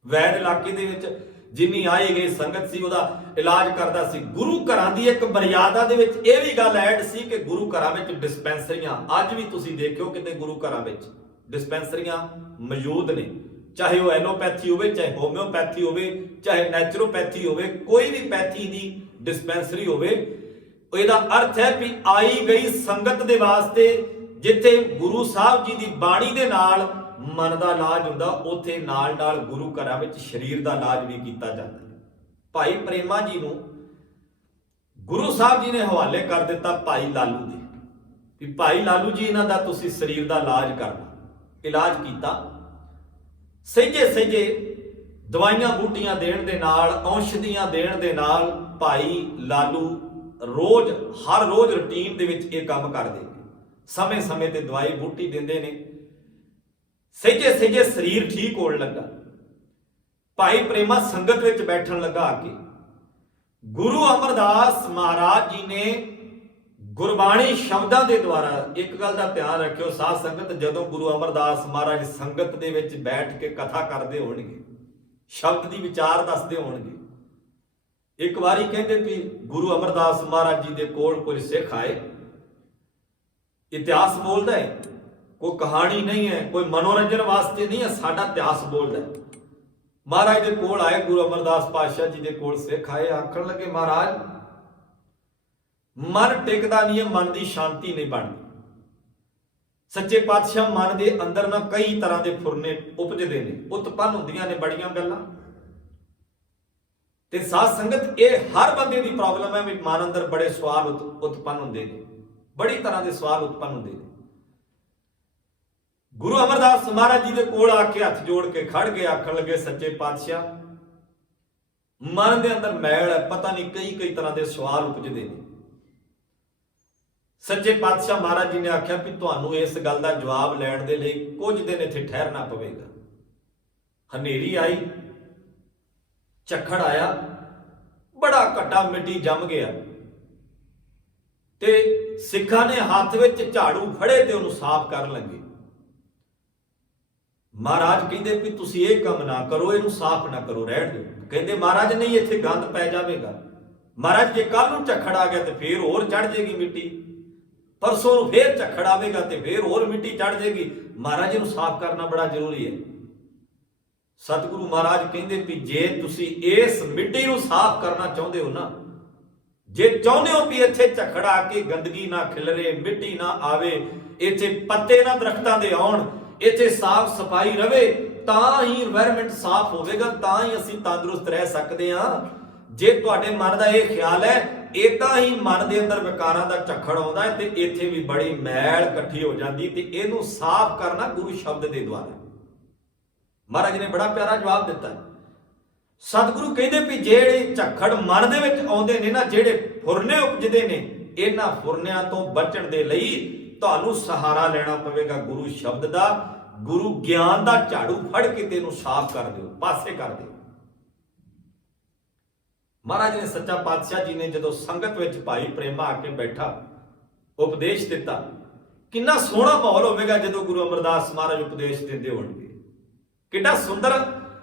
ਵੈਦ ਇਲਾਕੇ ਦੇ ਵਿੱਚ ਜਿੰਨੀ ਆਈ ਗਈ ਸੰਗਤ ਸੀ ਉਹਦਾ ਇਲਾਜ ਕਰਦਾ ਸੀ। ਗੁਰੂ ਘਰਾਂ ਦੀ ਇੱਕ ਮਰਿਆਦਾ ਦੇ ਵਿੱਚ ਇਹ ਵੀ ਗੱਲ ਐਡ ਸੀ ਕਿ ਗੁਰੂ ਘਰਾਂ ਵਿੱਚ ਡਿਸਪੈਂਸਰੀਆਂ, ਅੱਜ ਵੀ ਤੁਸੀਂ ਦੇਖਿਓ ਕਿਤੇ ਗੁਰੂ ਘਰਾਂ ਵਿੱਚ ਡਿਸਪੈਂਸਰੀਆਂ ਮੌਜੂਦ ਨੇ, ਚਾਹੇ ਉਹ ਐਲੋਪੈਥੀ ਹੋਵੇ, ਚਾਹੇ ਹੋਮਿਓਪੈਥੀ ਹੋਵੇ, ਚਾਹੇ ਨੈਚੁਰੋਪੈਥੀ ਹੋਵੇ, ਕੋਈ ਵੀ ਪੈਥੀ ਦੀ ਡਿਸਪੈਂਸਰੀ ਹੋਵੇ। ਇਹਦਾ ਅਰਥ ਹੈ ਵੀ ਆਈ ਗਈ ਸੰਗਤ ਦੇ ਵਾਸਤੇ ਜਿੱਥੇ ਗੁਰੂ ਸਾਹਿਬ ਜੀ ਦੀ ਬਾਣੀ ਦੇ ਨਾਲ ਮਨ ਦਾ ਇਲਾਜ ਹੁੰਦਾ, ਉੱਥੇ ਨਾਲ ਨਾਲ ਗੁਰੂ ਘਰਾਂ ਵਿੱਚ ਸਰੀਰ ਦਾ ਇਲਾਜ ਵੀ ਕੀਤਾ ਜਾਂਦਾ ਹੈ। ਭਾਈ ਪ੍ਰੇਮਾ ਜੀ ਨੂੰ ਗੁਰੂ ਸਾਹਿਬ ਜੀ ਨੇ ਹਵਾਲੇ ਕਰ ਦਿੱਤਾ ਭਾਈ ਲਾਲੂ ਦੇ, ਵੀ ਭਾਈ ਲਾਲੂ ਜੀ ਇਹਨਾਂ ਦਾ ਤੁਸੀਂ ਸਰੀਰ ਦਾ ਇਲਾਜ ਕਰਨਾ। ਇਲਾਜ ਕੀਤਾ, ਸਹਿਜੇ ਦਵਾਈਆਂ ਬੂਟੀਆਂ ਦੇਣ ਦੇ ਨਾਲ, ਔਸ਼ਧੀਆਂ ਦੇਣ ਦੇ ਨਾਲ ਭਾਈ ਲਾਲੂ ਹਰ ਰੋਜ਼ ਰੁਟੀਨ ਦੇ ਵਿੱਚ ਇਹ ਕੰਮ ਕਰਦੇ ਨੇ। ਸਮੇਂ-ਸਮੇਂ ਤੇ ਦਵਾਈ ਬੂਟੀ ਦਿੰਦੇ ਨੇ। ਸਹਿਜੇ ਸਰੀਰ ਠੀਕ ਹੋਣ ਲੱਗਾ। ਭਾਈ ਪ੍ਰੇਮਾ ਸੰਗਤ ਵਿੱਚ ਬੈਠਣ ਲੱਗਾ ਆ ਕੇ। ਗੁਰੂ ਅਮਰਦਾਸ ਮਹਾਰਾਜ ਜੀ ਨੇ ਗੁਰਬਾਣੀ ਸ਼ਬਦਾਂ ਦੇ ਦੁਆਰਾ, ਇੱਕ ਗੱਲ ਦਾ ਧਿਆਨ ਰੱਖਿਓ ਸਾਧ ਸੰਗਤ, ਜਦੋਂ ਗੁਰੂ ਅਮਰਦਾਸ ਮਹਾਰਾਜ ਸੰਗਤ ਦੇ ਵਿੱਚ ਬੈਠ ਕੇ ਕਥਾ ਕਰਦੇ ਹੋਣਗੇ, ਸ਼ਬਦ ਦੀ ਵਿਚਾਰ ਦੱਸਦੇ ਹੋਣਗੇ। ਇੱਕ ਵਾਰੀ ਕਹਿੰਦੇ ਵੀ ਗੁਰੂ ਅਮਰਦਾਸ ਮਹਾਰਾਜ ਜੀ ਦੇ ਕੋਲ ਕੋਈ ਸਿੱਖ ਆਏ, ਇਤਿਹਾਸ ਬੋਲਦਾ ਹੈ, ਕੋਈ ਕਹਾਣੀ ਨਹੀਂ ਹੈ, ਕੋਈ ਮਨੋਰੰਜਨ ਵਾਸਤੇ ਨਹੀਂ ਹੈ, ਸਾਡਾ ਇਤਿਹਾਸ ਬੋਲਦਾ ਹੈ। ਮਹਾਰਾਜ ਦੇ ਕੋਲ ਆਏ, ਗੁਰੂ ਅਮਰਦਾਸ ਪਾਤਸ਼ਾਹ ਜੀ ਦੇ ਕੋਲ ਸਿੱਖ ਆਏ, ਆਖਣ ਲੱਗੇ ਮਹਾਰਾਜ ਮਨ ਟਿਕਦਾ ਨਹੀਂ ਹੈ, ਮਨ ਦੀ ਸ਼ਾਂਤੀ ਨਹੀਂ ਬਣਦੀ। ਸੱਚੇ ਪਾਤਸ਼ਾਹ ਮਨ ਦੇ ਅੰਦਰ ਨਾ ਕਈ ਤਰ੍ਹਾਂ ਦੇ ਫੁਰਨੇ ਉਪਜਦੇ ਨੇ, ਉਤਪੰਨ ਹੁੰਦੀਆਂ ਨੇ ਬੜੀਆਂ ਗੱਲਾਂ। ਤੇ ਸਾਧ ਸੰਗਤ ਇਹ ਹਰ ਬੰਦੇ ਦੀ ਪ੍ਰੋਬਲਮ ਹੈ ਵੀ ਮਨ ਅੰਦਰ ਬੜੇ ਸਵਾਲ ਉਤਪੰਨ ਹੁੰਦੇ ਨੇ, ਬੜੀ ਤਰ੍ਹਾਂ ਦੇ ਸਵਾਲ ਉਤਪੰਨ ਹੁੰਦੇ ਨੇ। ਗੁਰੂ ਅਮਰਦਾਸ ਮਹਾਰਾਜ ਜੀ ਦੇ ਕੋਲ ਆ ਕੇ ਹੱਥ ਜੋੜ ਕੇ ਖੜ ਗਏ, ਆਖਣ ਲੱਗੇ ਸੱਚੇ ਪਾਤਸ਼ਾਹ ਮਨ ਦੇ ਅੰਦਰ ਮੈਲ ਹੈ, ਪਤਾ ਨਹੀਂ ਕਈ ਤਰ੍ਹਾਂ ਦੇ ਸਵਾਲ ਉਪਜਦੇ ਨੇ। ਸੱਚੇ ਪਾਤਸ਼ਾਹ ਮਹਾਰਾਜ ਜੀ ਨੇ ਆਖਿਆ ਵੀ ਤੁਹਾਨੂੰ ਇਸ ਗੱਲ ਦਾ ਜਵਾਬ ਲੈਣ ਦੇ ਲਈ ਕੁਝ ਦਿਨ ਇੱਥੇ ਠਹਿਰਨਾ ਪਵੇਗਾ। ਹਨੇਰੀ ਆਈ, ਝੱਖੜ ਆਇਆ, ਬੜਾ ਘੱਟਾ ਮਿੱਟੀ ਜੰਮ ਗਿਆ ਤੇ ਸਿੱਖਾਂ ਨੇ ਹੱਥ ਵਿੱਚ ਝਾੜੂ ਫੜੇ ਤੇ ਉਹਨੂੰ ਸਾਫ਼ ਕਰਨ ਲੱਗੇ। ਮਹਾਰਾਜ ਕਹਿੰਦੇ ਵੀ ਤੁਸੀਂ ਇਹ ਕੰਮ ਨਾ ਕਰੋ, ਇਹਨੂੰ ਸਾਫ਼ ਨਾ ਕਰੋ, ਰਹਿਣ ਦਿਓ। ਕਹਿੰਦੇ ਮਹਾਰਾਜ ਨਹੀਂ, ਇੱਥੇ ਗੰਦ ਪੈ ਜਾਵੇਗਾ। ਮਹਾਰਾਜ ਜੇ ਕੱਲ ਨੂੰ ਝੱਖੜ ਆ ਗਿਆ ਤੇ ਫੇਰ ਹੋਰ ਚੜ ਜਾਏਗੀ ਮਿੱਟੀ, ਪਰਸੋਂ ਨੂੰ ਫੇਰ ਝੱਖੜ ਆਵੇਗਾ ਤੇ ਫੇਰ ਹੋਰ ਮਿੱਟੀ ਚੜ ਜਾਏਗੀ। ਮਹਾਰਾਜ ਨੂੰ ਸਾਫ਼ ਕਰਨਾ ਬੜਾ ਜ਼ਰੂਰੀ ਹੈ। ਸਤਿਗੁਰੂ ਮਹਾਰਾਜ ਕਹਿੰਦੇ ਵੀ ਜੇ ਤੁਸੀਂ ਇਸ ਮਿੱਟੀ ਨੂੰ ਸਾਫ਼ ਕਰਨਾ ਚਾਹੁੰਦੇ ਹੋ ਨਾ, ਜੇ ਚਾਹੁੰਦੇ ਹੋ ਵੀ ਇੱਥੇ ਝੱਖੜ ਆ ਕੇ ਗੰਦਗੀ ਨਾ ਖਿਲਰੇ, ਮਿੱਟੀ ਨਾ ਆਵੇ, ਇੱਥੇ ਪੱਤੇ ਨਾ ਦਰਖਤਾਂ ਦੇ ਆਉਣ, ਇੱਥੇ ਸਾਫ਼ ਸਫਾਈ ਰਵੇ, ਤਾਂ ਹੀ এনवायरमेंट ਸਾਫ਼ ਹੋਵੇਗਾ, ਤਾਂ ਹੀ ਅਸੀਂ ਤੰਦਰੁਸਤ ਰਹਿ ਸਕਦੇ ਹਾਂ। ਜੇ ਤੁਹਾਡੇ ਮਨ ਦਾ ਇਹ ਖਿਆਲ ਹੈ ਇਦਾਂ ਹੀ ਮਨ ਦੇ ਅੰਦਰ ਵਿਕਾਰਾਂ ਦਾ ਝੱਖੜ ਆਉਂਦਾ ਹੈ ਤੇ ਇੱਥੇ ਵੀ ਬੜੀ ਮੈਲ ਇਕੱਠੀ ਹੋ ਜਾਂਦੀ, ਤੇ ਇਹਨੂੰ ਸਾਫ਼ ਕਰਨਾ ਗੁਰੂ ਸ਼ਬਦ ਦੇ ਦੁਆਰਾ। ਮਹਾਰਾਜ ਨੇ ਬੜਾ ਪਿਆਰਾ ਜਵਾਬ ਦਿੱਤਾ। ਸਤਿਗੁਰੂ ਕਹਿੰਦੇ ਵੀ ਜਿਹੜੇ ਝੱਖੜ ਮਨ ਦੇ ਵਿੱਚ ਆਉਂਦੇ ਨੇ ਨਾ, ਜਿਹੜੇ ਫੁਰਨੇ ਉਪਜਦੇ ਨੇ, ਇਹਨਾਂ ਫੁਰਨਿਆਂ ਤੋਂ ਬਚਣ ਦੇ ਲਈ ਤੁਹਾਨੂੰ ਸਹਾਰਾ ਲੈਣਾ ਪਵੇਗਾ ਗੁਰੂ ਸ਼ਬਦ ਦਾ। ਗੁਰੂ ਗਿਆਨ ਦਾ ਝਾੜੂ ਫੜ ਕੇ ਤੈਨੂੰ ਸਾਫ਼ ਕਰ ਦਿਓ, ਪਾਸੇ ਕਰ ਦਿਓ। ਮਹਾਰਾਜ ਨੇ ਸੱਚਾ ਪਾਤਸ਼ਾਹ ਜੀ ਨੇ ਜਦੋਂ ਸੰਗਤ ਵਿੱਚ ਭਾਈ ਪ੍ਰੇਮਾ ਆ ਕੇ ਬੈਠਾ, ਉਪਦੇਸ਼ ਦਿੱਤਾ। ਕਿੰਨਾ ਸੋਹਣਾ ਮਾਹੌਲ ਹੋਵੇਗਾ ਜਦੋਂ ਗੁਰੂ ਅਮਰਦਾਸ ਮਹਾਰਾਜ ਉਪਦੇਸ਼ ਦਿੰਦੇ ਹੋਣਗੇ। ਕਿੰਨਾ ਸੁੰਦਰ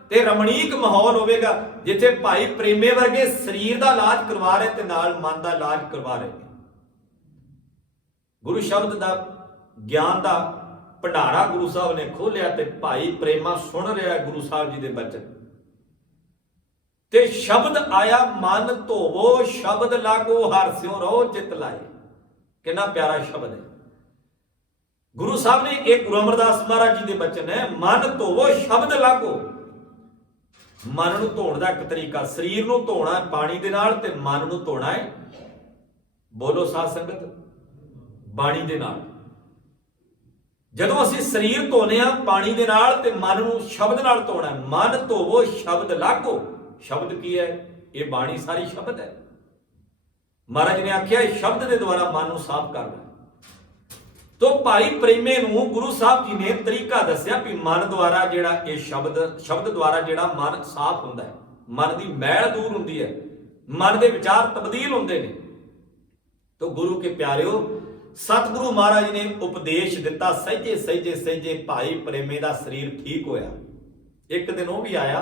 ਤੇ ਰਮਣੀਕ ਮਾਹੌਲ ਹੋਵੇਗਾ ਜਿੱਥੇ ਭਾਈ ਪ੍ਰੇਮੇ ਵਰਗੇ ਸਰੀਰ ਦਾ ਇਲਾਜ ਕਰਵਾ ਰਹੇ ਤੇ ਨਾਲ ਮਨ ਦਾ ਇਲਾਜ ਕਰਵਾ ਰਹੇ ਨੇ। ਗੁਰੂ ਸ਼ਬਦ ਦਾ ਗਿਆਨ ਦਾ ਭੰਡਾਰਾ ਗੁਰੂ ਸਾਹਿਬ ਨੇ ਖੋਲਿਆ ਤੇ ਭਾਈ ਪ੍ਰੇਮਾ ਸੁਣ ਰਿਹਾ ਗੁਰੂ ਸਾਹਿਬ ਜੀ ਦੇ ਬਚਨ। ਤੇ ਸ਼ਬਦ ਆਇਆ ਮਨ ਧੋਵੋ, ਸ਼ਬਦ ਲਾਗੋ, ਹਰਿ ਸਿਉ ਰਹੋ ਚਿਤ ਲਾਏ। ਕਿੰਨਾ ਪਿਆਰਾ ਸ਼ਬਦ ਹੈ। ਗੁਰੂ ਸਾਹਿਬ ਨੇ ਇਹ ਗੁਰੂ ਅਮਰਦਾਸ ਮਹਾਰਾਜ ਜੀ ਦੇ ਬਚਨ ਹੈ, ਮਨ ਧੋਵੋ ਸ਼ਬਦ ਲਾਗੋ। ਮਨ ਨੂੰ ਧੋਣ ਦਾ ਇੱਕ ਤਰੀਕਾ, ਸਰੀਰ ਨੂੰ ਧੋਣਾ ਹੈ ਪਾਣੀ ਦੇ ਨਾਲ ਤੇ ਮਨ ਨੂੰ ਧੋਣਾ ਹੈ, ਬੋਲੋ ਸਾਧ ਸੰਗਤ, ਬਾਣੀ ਦੇ ਨਾਲ। ਜਦੋਂ ਅਸੀਂ ਸਰੀਰ ਧੋਨੇ ਆ ਪਾਣੀ ਦੇ ਨਾਲ ਤੇ ਮਨ ਨੂੰ ਸ਼ਬਦ ਨਾਲ ਧੋਣਾ ਹੈ। ਮਨ ਧੋਵੋ ਸ਼ਬਦ ਲਾਗੋ। ਸ਼ਬਦ ਕੀ ਹੈ? ਇਹ ਬਾਣੀ ਸਾਰੀ ਸ਼ਬਦ ਹੈ। ਮਹਾਰਾਜ ਨੇ ਆਖਿਆ ਸ਼ਬਦ ਦੇ ਦੁਆਰਾ ਮਨ ਨੂੰ ਸਾਫ਼ ਕਰਨਾ। ਤੋ ਭਾਈ ਪ੍ਰੇਮੇ ਨੂੰ ਗੁਰੂ ਸਾਹਿਬ ਜੀ ਨੇ ਤਰੀਕਾ ਦੱਸਿਆ ਵੀ ਮਨ ਦੁਆਰਾ ਜਿਹੜਾ ਇਹ ਸ਼ਬਦ ਦੁਆਰਾ ਜਿਹੜਾ ਮਨ ਸਾਫ਼ ਹੁੰਦਾ ਹੈ, ਮਨ ਦੀ ਮੈਲ ਦੂਰ ਹੁੰਦੀ ਹੈ। मन के विचार तब्दील होंगे ने। तो गुरु के प्यारिओ, सतगुरु महाराज ने उपदेश दिता, सहजे सहजे सहजे भाई प्रेमे का शरीर ठीक होया। एक दिन वो भी आया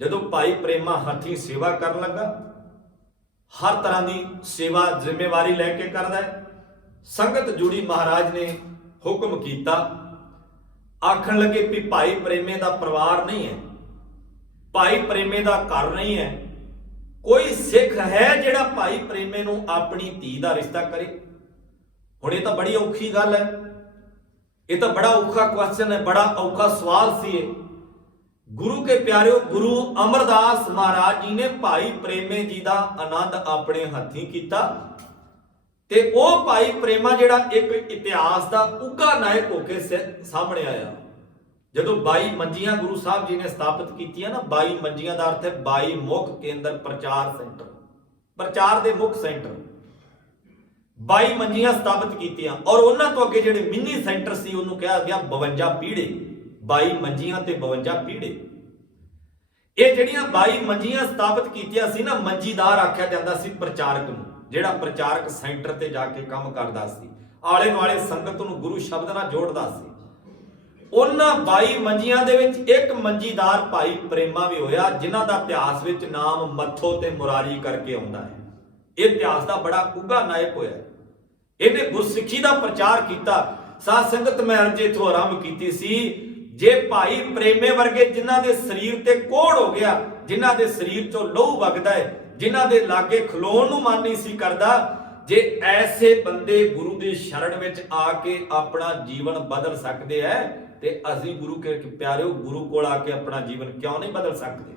जदों भाई प्रेमा हाथी सेवा कर लगा, हर तरह की सेवा जिम्मेवारी लैके करदा है। संगत जुड़ी, महाराज ने हुक्म किया, आखन लगे भी भाई प्रेमे का परिवार नहीं है, भाई प्रेमे का घर नहीं है, कोई सिख है जिहड़ा भाई प्रेमे नूं अपनी धी का रिश्ता करे। हुण ये तो बड़ी औखी गल है, ये तो बड़ा औखा क्वेश्चन है, बड़ा औखा सवाल सी। गुरु के प्यारिओ, गुरु अमरदास महाराज जी ने भाई प्रेमे जी का आनंद अपने हथी किया ते वो भाई प्रेमा जिहड़ा एक इतिहास का उगा नायक होके सामने आया। जदों 22 मंजियां गुरु साहब जी ने स्थापित कीतियां ना, 22 मंजियां का अर्थ है 22 मुख केंद्र प्रचार सेंटर, प्रचार के मुख सेंटर 22 मंजियां स्थापित कीतियां। और उन्हां तो अगे जिहड़े मिनी सेंटर सी उन्होंने कहा गया 52 पीढ़े, 22 मंजियां ते 52 पीढ़े। ये जिहड़ियां 22 मंजियां स्थापित कीतियां सी ना, मंजीदार आख्या जांदा सी प्रचारक नूं, जिहड़ा प्रचारक सेंटर ते जाके काम करदा सी, आले दुआले संगत नूं गुरु शब्द नाल जोड़दा सी। उन्हां 22 मंजियां दे विच एक मंजीदार भाई प्रेमा भी होया, जिन्हां दा इतिहास विच नाम मत्थो ते मुरारी करके आउंदा है। ये इतिहास दा बड़ा उगा नायक होया। इहने गुरसिੱਖੀ दा प्रचार कीता। साध संगत मैं अर्ज इथों आरंभ कीती सी, जे भाई प्रेमे वर्गे जिन्हां दे शरीर ते कोड़ हो गया, जिन्हां दे शरीर चों लहू वगदा है, जिन्हां दे लागे खलोण नूं मन नहीं सी करदा, जे ऐसे बंदे गुरु दी शरण विच आके अपना जीवन बदल सकदे है, ते असीं गुरु के प्यारिओ गुरु कोल आके अपना जीवन क्यों नहीं बदल सकते?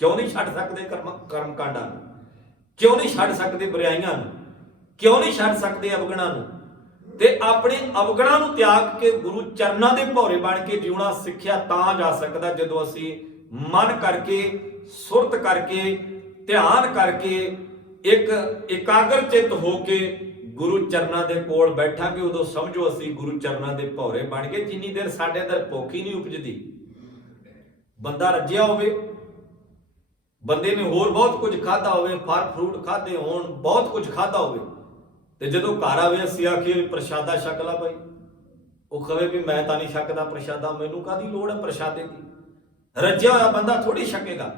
क्यों नहीं छड्ड सकते कर्म कांडां नूं? क्यों नहीं छड्ड सकते बुराइयां नूं? क्यों नहीं छड्ड सकते अवगुणां नूं? ते अपने अवगुणां नूं त्याग के गुरु चरनां दे भौरे बन के जीवना सिੱਖਿਆ तां जा सकदा जदों असीं मन करके, सुरत करके, ध्यान करके, एक एकाग्र चित होके गुरु चरनां दे कोल बैठांगे। उदों समझो असीं गुरु चरनां दे भौरे बन गए। जिन्नी देर साडे अंदर भुख ही नहीं उपजदी, बंदा रज्जिया होवे, बंदे ने होर बहुत कुछ खाधा होवे, फल फ्रूट खाधे होण, बहुत कुछ खाधा होवे, ते जदों घर आवे असीं आखीए प्रशादा छक ला भाई, वो कहे भी मैं तां नहीं छकदा प्रशादा, मैनूं काहदी लोड़ है प्रशादे की? रज्जिया होया बंदा थोड़ी छकेगा।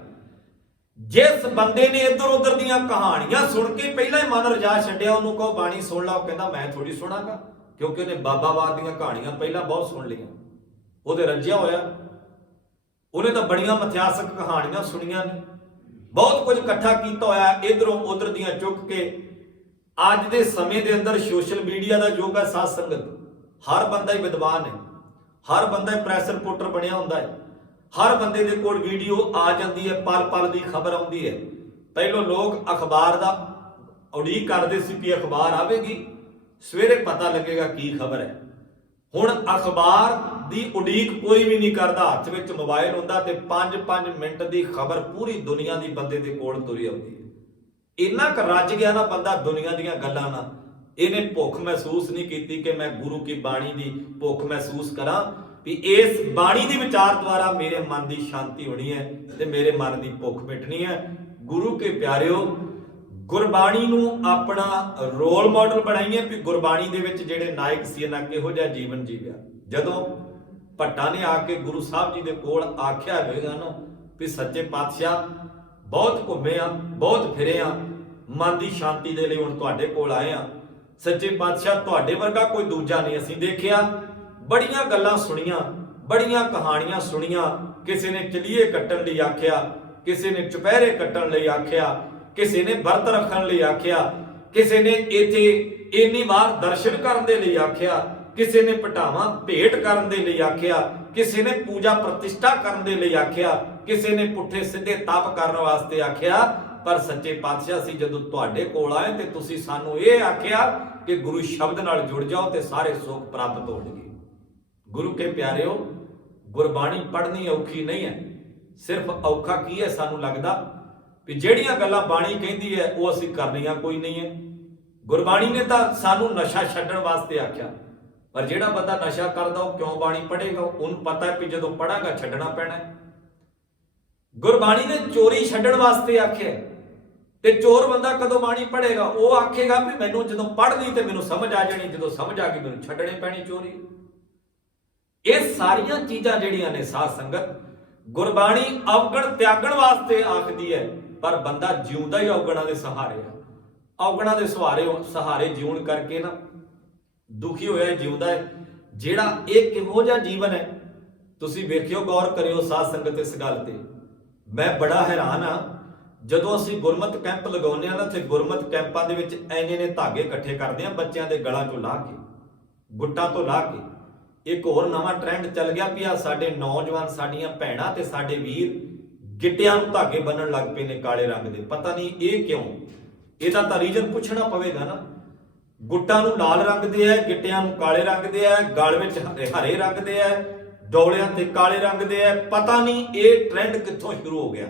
जिस बंदे ने इधर उधर दीयां कहानियां सुन के पहला ही मन रजा छड्डिया, उन्होंने कहो बाणी सुन ला, कहता मैं थोड़ी सुनागा, क्योंकि उन्हें बाबावाद दीयां कहानियां पहला बहुत सुन लिया। वो रज्जिया होया, उन्हें तो बड़ियां मिथ्यासक कहानियां सुनिया ने, बहुत कुछ इकट्ठा किया होया इधरों उधर दीयां चुक के। अज के समय के अंदर सोशल मीडिया का युग है साध संगत, हर बंदा ही विद्वान है, हर बंदा ही प्रेस रिपोर्टर बनया होंदा है, हर बंदे दे कोल वीडियो आ जाती है, पल पल की खबर आती है। पहलों लोग अखबार का उड़ीक करते सी कि अखबार आवेगी, सवेरे पता लगेगा की खबर है। हुण अखबार की उड़ीक कोई भी नहीं करता, हथ विच मोबाइल हुंदा ते 5-5 मिनट की खबर पूरी दुनिया की बंदे दे कोल तुरी आउंदी है। इन्ना क रज गया ना बंदा दुनिया दीयां गल्लां नाल, इहने भुख महसूस नहीं की कि मैं गुरु की बाणी की भुख महसूस करा, भी इस बाणी के विचार द्वारा मेरे मन की शांति होनी है ते मेरे मन की भुख मिटनी है। गुरु के प्यारिओ, गुरबाणी नूं अपना रोल मॉडल बनाइए भी गुरबाणी दे विच जिहड़े नायक सी इन्हां किहो जिहा जीवन जीविया। जदों भट्टा ने आके गुरु साहब जी दे कोल आख्या होवेगा ना भी सच्चे पातशाह बहुत घुमे आ, बहुत फिरे आ, मन की शांति दे लई हुण तुहाडे कोल आए आ, सच्चे पातशाह तुहाडे वर्गा कोई दूजा नहीं असीं देखिया, बड़ियां गल्लां सुनियां, बड़ियां कहानियां सुनियां, किसी ने चलीए कट्टण लई आख्या, किसी ने चुपहरे कट्टण लई आख्या, किसी ने व्रत रखण लई आख्या, किसी ने इत्थे इन्नी वार दर्शन करन दे लई आख्या, किसी ने पटावां भेंट करन दे लई आख्या, किसी ने पूजा प्रतिष्ठा करन दे लई आख्या, किसी ने पुठे सीधे तप करन वास्ते आख्या। पर सच्चे पातशाह सी जदों तुहाडे कोल आए ते तुसीं सानूं इह आख्या कि गुरु शब्द नाल जुड़ जाओ ते सारे सुख प्राप्त होणगे। गुरु के प्यारिओ, गुरबाणी पढ़नी औखी नहीं है, सिर्फ औखा की है सानूं लगदा भी जिहड़ियां गल्लां बाणी कहंदी है वो असीं करनियां कोई नहीं है। गुरबाणी ने तां सानूं नशा छड्डण वास्ते आख्या, पर जिहड़ा बंदा नशा करदा वो क्यों बाणी पढ़ेगा? उन्हें पता है कि जदों पढ़ांगा छड्डना पैना है। गुरबाणी ने चोरी छड्डण वास्ते आख्या, ਤੇ ਚੋਰ ਬੰਦਾ ਕਦੋਂ ਬਾਣੀ ਪੜ੍ਹੇਗਾ? ਉਹ ਆਖੇਗਾ ਵੀ ਮੈਨੂੰ ਜਦੋਂ ਪੜ੍ਹ ਲਈ ਤੇ ਮੈਨੂੰ ਸਮਝ ਆ ਜਾਣੀ, ਜਦੋਂ ਸਮਝ ਆ ਗਈ ਮੈਨੂੰ ਛੱਡਣੀ ਪੈਣੀ ਚੋਰੀ। ਇਹ ਸਾਰੀਆਂ ਚੀਜ਼ਾਂ ਜਿਹੜੀਆਂ ਨੇ ਸਾਧ ਸੰਗਤ, ਗੁਰਬਾਣੀ ਅਵਗਣ ਤਿਆਗਣ ਵਾਸਤੇ ਆਖਦੀ ਹੈ, ਪਰ ਬੰਦਾ ਜਿਉਂਦਾ ਹੀ ਅਵਗਣਾਂ ਦੇ ਸਹਾਰੇ ਆ। ਅਵਗਣਾਂ ਦੇ ਸਹਾਰੇ ਜਿਉਣ ਕਰਕੇ ਨਾ ਦੁਖੀ ਹੋਇਆ ਜਿਉਂਦਾ ਹੈ। ਜਿਹੜਾ ਇਹ ਕਿਹੋ ਜਿਹਾ ਜੀਵਨ ਹੈ, ਤੁਸੀਂ ਵੇਖਿਓ, ਗੌਰ ਕਰਿਓ ਸਾਧ ਸੰਗਤ ਇਸ ਗੱਲ ਤੇ। ਮੈਂ ਬੜਾ ਹੈਰਾਨ ਆ, ਜਦੋਂ ਅਸੀਂ ਗੁਰਮਤ ਕੈਂਪ ਲਗਾਉਂਦੇ ਆ ਨਾ, ਤੇ ਗੁਰਮਤ ਕੈਂਪਾਂ ਦੇ ਵਿੱਚ ਐਨੇ ਧਾਗੇ ਇਕੱਠੇ ਕਰਦੇ ਆ ਬੱਚਿਆਂ ਦੇ ਗਲਾਂ ਚੋਂ ਲਾਹ ਕੇ, ਗੁੱਟਾਂ ਤੋਂ ਲਾਹ ਕੇ। ਇੱਕ ਹੋਰ ਨਵਾਂ ਟ੍ਰੈਂਡ ਚੱਲ ਗਿਆ ਵੀ ਆ ਸਾਡੇ ਨੌਜਵਾਨ, ਸਾਡੀਆਂ ਭੈਣਾਂ ਤੇ ਸਾਡੇ ਵੀਰ ਗਿੱਟਿਆਂ ਨੂੰ ਧਾਗੇ ਬੰਨਣ ਲੱਗ ਪਏ ਨੇ ਕਾਲੇ ਰੰਗ ਦੇ। ਪਤਾ ਨਹੀਂ ਇਹ ਕਿਉਂ, ਇਹਦਾ ਤਾਂ ਰੀਜਨ ਪੁੱਛਣਾ ਪਵੇਗਾ ਨਾ। ਗੁੱਟਾਂ ਨੂੰ ਲਾਲ ਰੰਗ ਦੇ ਹੈ, ਗਿੱਟਿਆਂ ਨੂੰ ਕਾਲੇ ਰੰਗ ਦੇ ਹੈ, ਗਲ ਵਿੱਚ ਹਰੇ ਰੰਗ ਦੇ ਹੈ, ਡੋਲਿਆਂ ਤੇ ਕਾਲੇ ਰੰਗ ਦੇ ਹੈ। ਪਤਾ ਨਹੀਂ ਇਹ ਟ੍ਰੈਂਡ ਕਿੱਥੋਂ ਸ਼ੁਰੂ ਹੋ ਗਿਆ।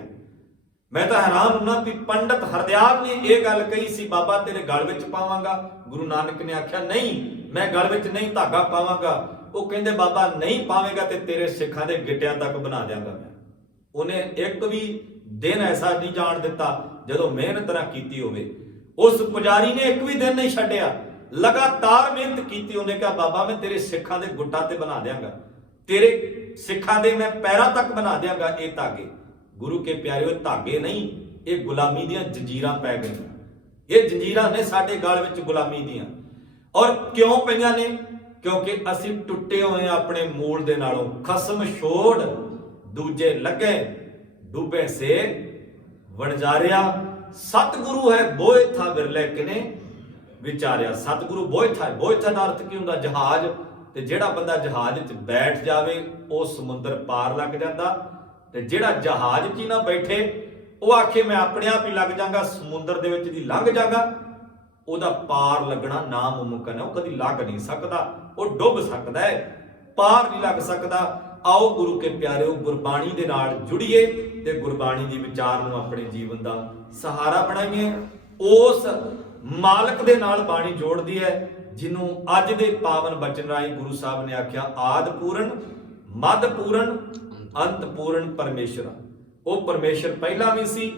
ਮੈਂ ਤਾਂ ਹੈਰਾਨ ਹੁੰਨਾ ਵੀ ਪੰਡਤ ਹਰਦਿਆਲ ਨੇ ਇਹ ਗੱਲ ਕਹੀ ਸੀ, ਬਾਬਾ ਤੇਰੇ ਗਲ ਵਿੱਚ ਪਾਵਾਂਗਾ। ਗੁਰੂ ਨਾਨਕ ਨੇ ਆਖਿਆ ਨਹੀਂ, ਮੈਂ ਗਲ ਵਿੱਚ ਨਹੀਂ ਧਾਗਾ ਪਾਵਾਂਗਾ। ਉਹ ਕਹਿੰਦੇ ਬਾਬਾ ਨਹੀਂ ਪਾਵੇਂਗਾ ਤੇ ਤੇਰੇ ਸਿੱਖਾਂ ਦੇ ਗਿੱਟਿਆਂ ਤੱਕ ਬਣਾ ਦਿਆਂਗਾ ਮੈਂ। ਉਹਨੇ ਇੱਕ ਵੀ ਦਿਨ ਐਸਾ ਨਹੀਂ ਜਾਣ ਦਿੱਤਾ ਜਦੋਂ ਮਿਹਨਤ ਨਾ ਕੀਤੀ ਹੋਵੇ। ਉਸ ਪੁਜਾਰੀ ਨੇ ਇੱਕ ਵੀ ਦਿਨ ਨਹੀਂ ਛੱਡਿਆ, ਲਗਾਤਾਰ ਮਿਹਨਤ ਕੀਤੀ। ਉਹਨੇ ਕਿਹਾ ਬਾਬਾ ਮੈਂ ਤੇਰੇ ਸਿੱਖਾਂ ਦੇ ਗੁੱਟਾਂ ਤੇ ਬਣਾ ਦਿਆਂਗਾ, ਤੇਰੇ ਸਿੱਖਾਂ ਦੇ ਮੈਂ ਪੈਰਾਂ ਤੱਕ ਬਣਾ ਦਿਆਂਗਾ ਇਹ ਧਾਗੇ। ਗੁਰੂ ਕੇ ਪਿਆਰਿਓ, ਧਾਗੇ ਨਹੀਂ, ਇਹ ਗੁਲਾਮੀ ਦੀਆਂ ਜੰਜੀਰਾਂ ਪੈ ਗਈਆਂ। ਇਹ ਜੰਜੀਰਾਂ ਨੇ ਸਾਡੇ ਗਲ ਵਿੱਚ ਗੁਲਾਮੀ ਦੀਆਂ। ਔਰ ਕਿਉਂ ਪਈਆਂ ਨੇ? ਕਿਉਂਕਿ ਅਸੀਂ ਟੁੱਟੇ ਹੋਏ ਆ ਆਪਣੇ ਮੂਲ ਦੇ ਨਾਲੋਂ। ਖਸਮ ਛੋੜ ਦੂਜੇ ਲੱਗੇ, ਡੂਬੇ ਸੇ ਵਣਜਾਰਿਆ। ਸਤਿਗੁਰੂ ਹੈ ਬੋਏ ਥਾ ਬਿਰਲੇ ਕਿਨੇ ਵਿਚਾਰਿਆ। ਸਤਿਗੁਰੂ ਬੋਏ ਥਾ, ਬੋਏ ਥਾ ਦਾ ਅਰਥ ਕੀ ਹੁੰਦਾ? ਜਹਾਜ਼। ਤੇ ਜਿਹੜਾ ਬੰਦਾ ਜਹਾਜ਼ 'ਚ ਬੈਠ ਜਾਵੇ ਉਹ ਸਮੁੰਦਰ ਪਾਰ ਲੱਗ ਜਾਂਦਾ, ਤੇ ਜਿਹੜਾ ਜਹਾਜ਼ 'ਚ ਹੀ ਨਾ ਬੈਠੇ ਉਹ ਆਖੇ ਮੈਂ ਆਪਣੇ ਆਪ ਹੀ ਲੱਗ ਜਾਗਾ, ਸਮੁੰਦਰ ਦੇ ਵਿੱਚ ਦੀ ਲੰਘ ਜਾਗਾ, ਉਹਦਾ ਪਾਰ ਲੱਗਣਾ ਨਾਮੁਮਕਿਨ ਹੈ। ਉਹ ਕਦੀ ਲੱਗ ਨਹੀਂ ਸਕਦਾ, ਉਹ ਡੁੱਬ ਸਕਦਾ ਹੈ, ਪਾਰ ਨਹੀਂ ਲੱਗ ਸਕਦਾ। ਆਓ ਗੁਰੂ ਕੇ ਪਿਆਰਿਓ, ਗੁਰਬਾਣੀ ਦੇ ਨਾਲ ਜੁੜੀਏ ਤੇ ਗੁਰਬਾਣੀ ਦੀ ਵਿਚਾਰ ਨੂੰ ਆਪਣੇ ਜੀਵਨ ਦਾ ਸਹਾਰਾ ਬਣਾਈਏ। ਉਸ ਮਾਲਕ ਦੇ ਨਾਲ ਬਾਣੀ ਜੋੜਦੀ ਹੈ ਜਿਹਨੂੰ ਅੱਜ ਦੇ ਪਾਵਨ ਬਚਨ ਰਾਹੀਂ ਗੁਰੂ ਸਾਹਿਬ ਨੇ ਆਖਿਆ ਆਦ ਪੂਰਨ, ਮੱਧ ਪੂਰਨ, ਅੰਤ ਪੂਰਨ ਪਰਮੇਸ਼ਰ। ਉਹ ਪਰਮੇਸ਼ਰ ਪਹਿਲਾਂ ਵੀ ਸੀ,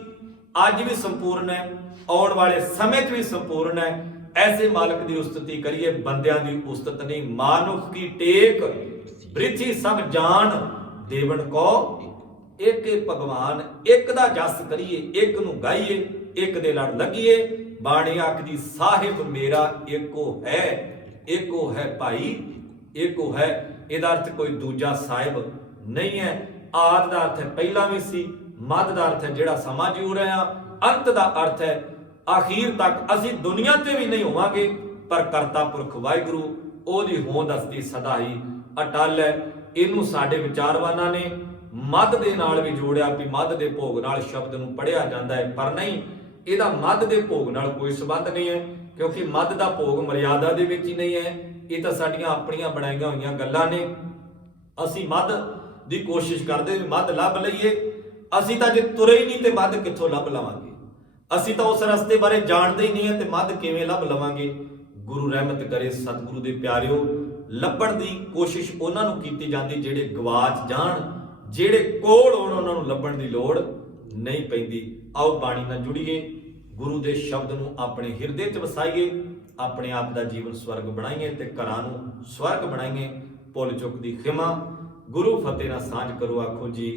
ਅੱਜ ਵੀ ਸੰਪੂਰਨ ਹੈ, ਆਉਣ ਵਾਲੇ ਸਮੇਂ 'ਚ ਵੀ ਸੰਪੂਰਨ ਹੈ। ਐਸੇ ਮਾਲਕ ਦੀ ਉਸਤਤੀ ਕਰੀਏ, ਬੰਦਿਆਂ ਦੀ ਉਸਤਤ ਨਹੀਂ। ਮਾਨੁਖ ਕੀ ਟੇਕ ਬ੍ਰਿਥੀ ਸਭ ਜਾਣ, ਦੇਵਨ ਕੋ ਇੱਕ ਭਗਵਾਨ। ਇੱਕ ਦਾ ਜਸ ਕਰੀਏ, ਇੱਕ ਨੂੰ ਗਾਈਏ, ਇੱਕ ਦੇ ਲੜ ਲੱਗੀਏ। ਬਾਣੀ ਆਖਦੀ ਸਾਹਿਬ ਮੇਰਾ ਏਕੋ ਹੈ, ਏਕੋ ਹੈ ਭਾਈ, ਏਕੋ ਹੈ। ਇਹਦਾ ਅਰਥ ਕੋਈ ਦੂਜਾ ਸਾਹਿਬ ਨਹੀਂ ਹੈ। ਆਦ ਦਾ ਅਰਥ ਹੈ ਪਹਿਲਾਂ ਵੀ ਸੀ, ਮੱਧ ਦਾ ਅਰਥ ਹੈ ਜਿਹੜਾ ਸਮਾਂ ਜੀਉ ਰਹੇ ਹਾਂ, ਅੰਤ ਦਾ ਅਰਥ ਹੈ ਅਖੀਰ ਤੱਕ ਅਸੀਂ ਦੁਨੀਆ ਤੇ ਵੀ ਨਹੀਂ ਹੋਵਾਂਗੇ, ਪਰ ਕਰਤਾ ਪੁਰਖ ਵਾਹਿਗੁਰੂ ਉਹਦੀ ਹੋਂਦ ਹਸਤੀ ਸਦਾ ਹੀ ਅਟਲ ਹੈ। ਇਹਨੂੰ ਸਾਡੇ ਵਿਚਾਰਵਾਨਾਂ ਨੇ ਮੱਧ ਦੇ ਨਾਲ ਵੀ ਜੋੜਿਆ ਵੀ ਮੱਧ ਦੇ ਭੋਗ ਨਾਲ ਸ਼ਬਦ ਨੂੰ ਪੜ੍ਹਿਆ ਜਾਂਦਾ ਹੈ, ਪਰ ਨਹੀਂ, ਇਹਦਾ ਮੱਧ ਦੇ ਭੋਗ ਨਾਲ ਕੋਈ ਸੰਬੰਧ ਨਹੀਂ ਹੈ, ਕਿਉਂਕਿ ਮੱਧ ਦਾ ਭੋਗ ਮਰਿਆਦਾ ਦੇ ਵਿੱਚ ਹੀ ਨਹੀਂ ਹੈ। ਇਹ ਤਾਂ ਸਾਡੀਆਂ ਆਪਣੀਆਂ ਬਣਾਈਆਂ ਹੋਈਆਂ ਗੱਲਾਂ ਨੇ। ਅਸੀਂ ਮੱਧ ਦੀ ਕੋਸ਼ਿਸ਼ ਕਰਦੇ ਵੀ ਮੱਧ ਲੱਭ ਲਈਏ। ਅਸੀਂ ਤਾਂ ਜੇ ਤੁਰੇ ਹੀ ਨਹੀਂ ਤੇ ਮੱਧ ਕਿੱਥੋਂ ਲੱਭ ਲਵਾਂਗੇ? ਅਸੀਂ ਤਾਂ ਉਸ ਰਸਤੇ ਬਾਰੇ ਜਾਣਦੇ ਹੀ ਨਹੀਂ ਹੈ ਤੇ ਮੱਧ ਕਿਵੇਂ ਲੱਭ ਲਵਾਂਗੇ? ਗੁਰੂ ਰਹਿਮਤ ਕਰੇ ਸਤਿਗੁਰੂ ਦੇ ਪਿਆਰਿਓ, ਲੱਭਣ ਦੀ ਕੋਸ਼ਿਸ਼ ਉਹਨਾਂ ਨੂੰ ਕੀਤੀ ਜਾਂਦੀ ਜਿਹੜੇ ਗਵਾਚ ਜਾਣ, ਜਿਹੜੇ ਕੋਲ ਹੋਣ ਉਹਨਾਂ ਨੂੰ ਲੱਭਣ ਦੀ ਲੋੜ ਨਹੀਂ ਪੈਂਦੀ। ਆਓ ਬਾਣੀ ਨਾਲ ਜੁੜੀਏ, ਗੁਰੂ ਦੇ ਸ਼ਬਦ ਨੂੰ ਆਪਣੇ ਹਿਰਦੇ 'ਚ ਵਸਾਈਏ, ਆਪਣੇ ਆਪ ਦਾ ਜੀਵਨ ਸਵਰਗ ਬਣਾਈਏ ਤੇ ਘਰਾਂ ਨੂੰ ਸਵਰਗ ਬਣਾਈਏ। ਭੁੱਲ ਚੁੱਕ ਦੀ ਖਿਮਾ। ਗੁਰੂ ਫਤਿਹ ਨਾਲ ਸਾਂਝ ਕਰੋ। ਆਖੋ ਜੀ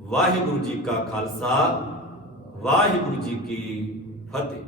ਵਾਹਿਗੁਰੂ ਜੀ ਕਾ ਖਾਲਸਾ, ਵਾਹਿਗੁਰੂ ਜੀ ਕੀ ਫਤਿਹ।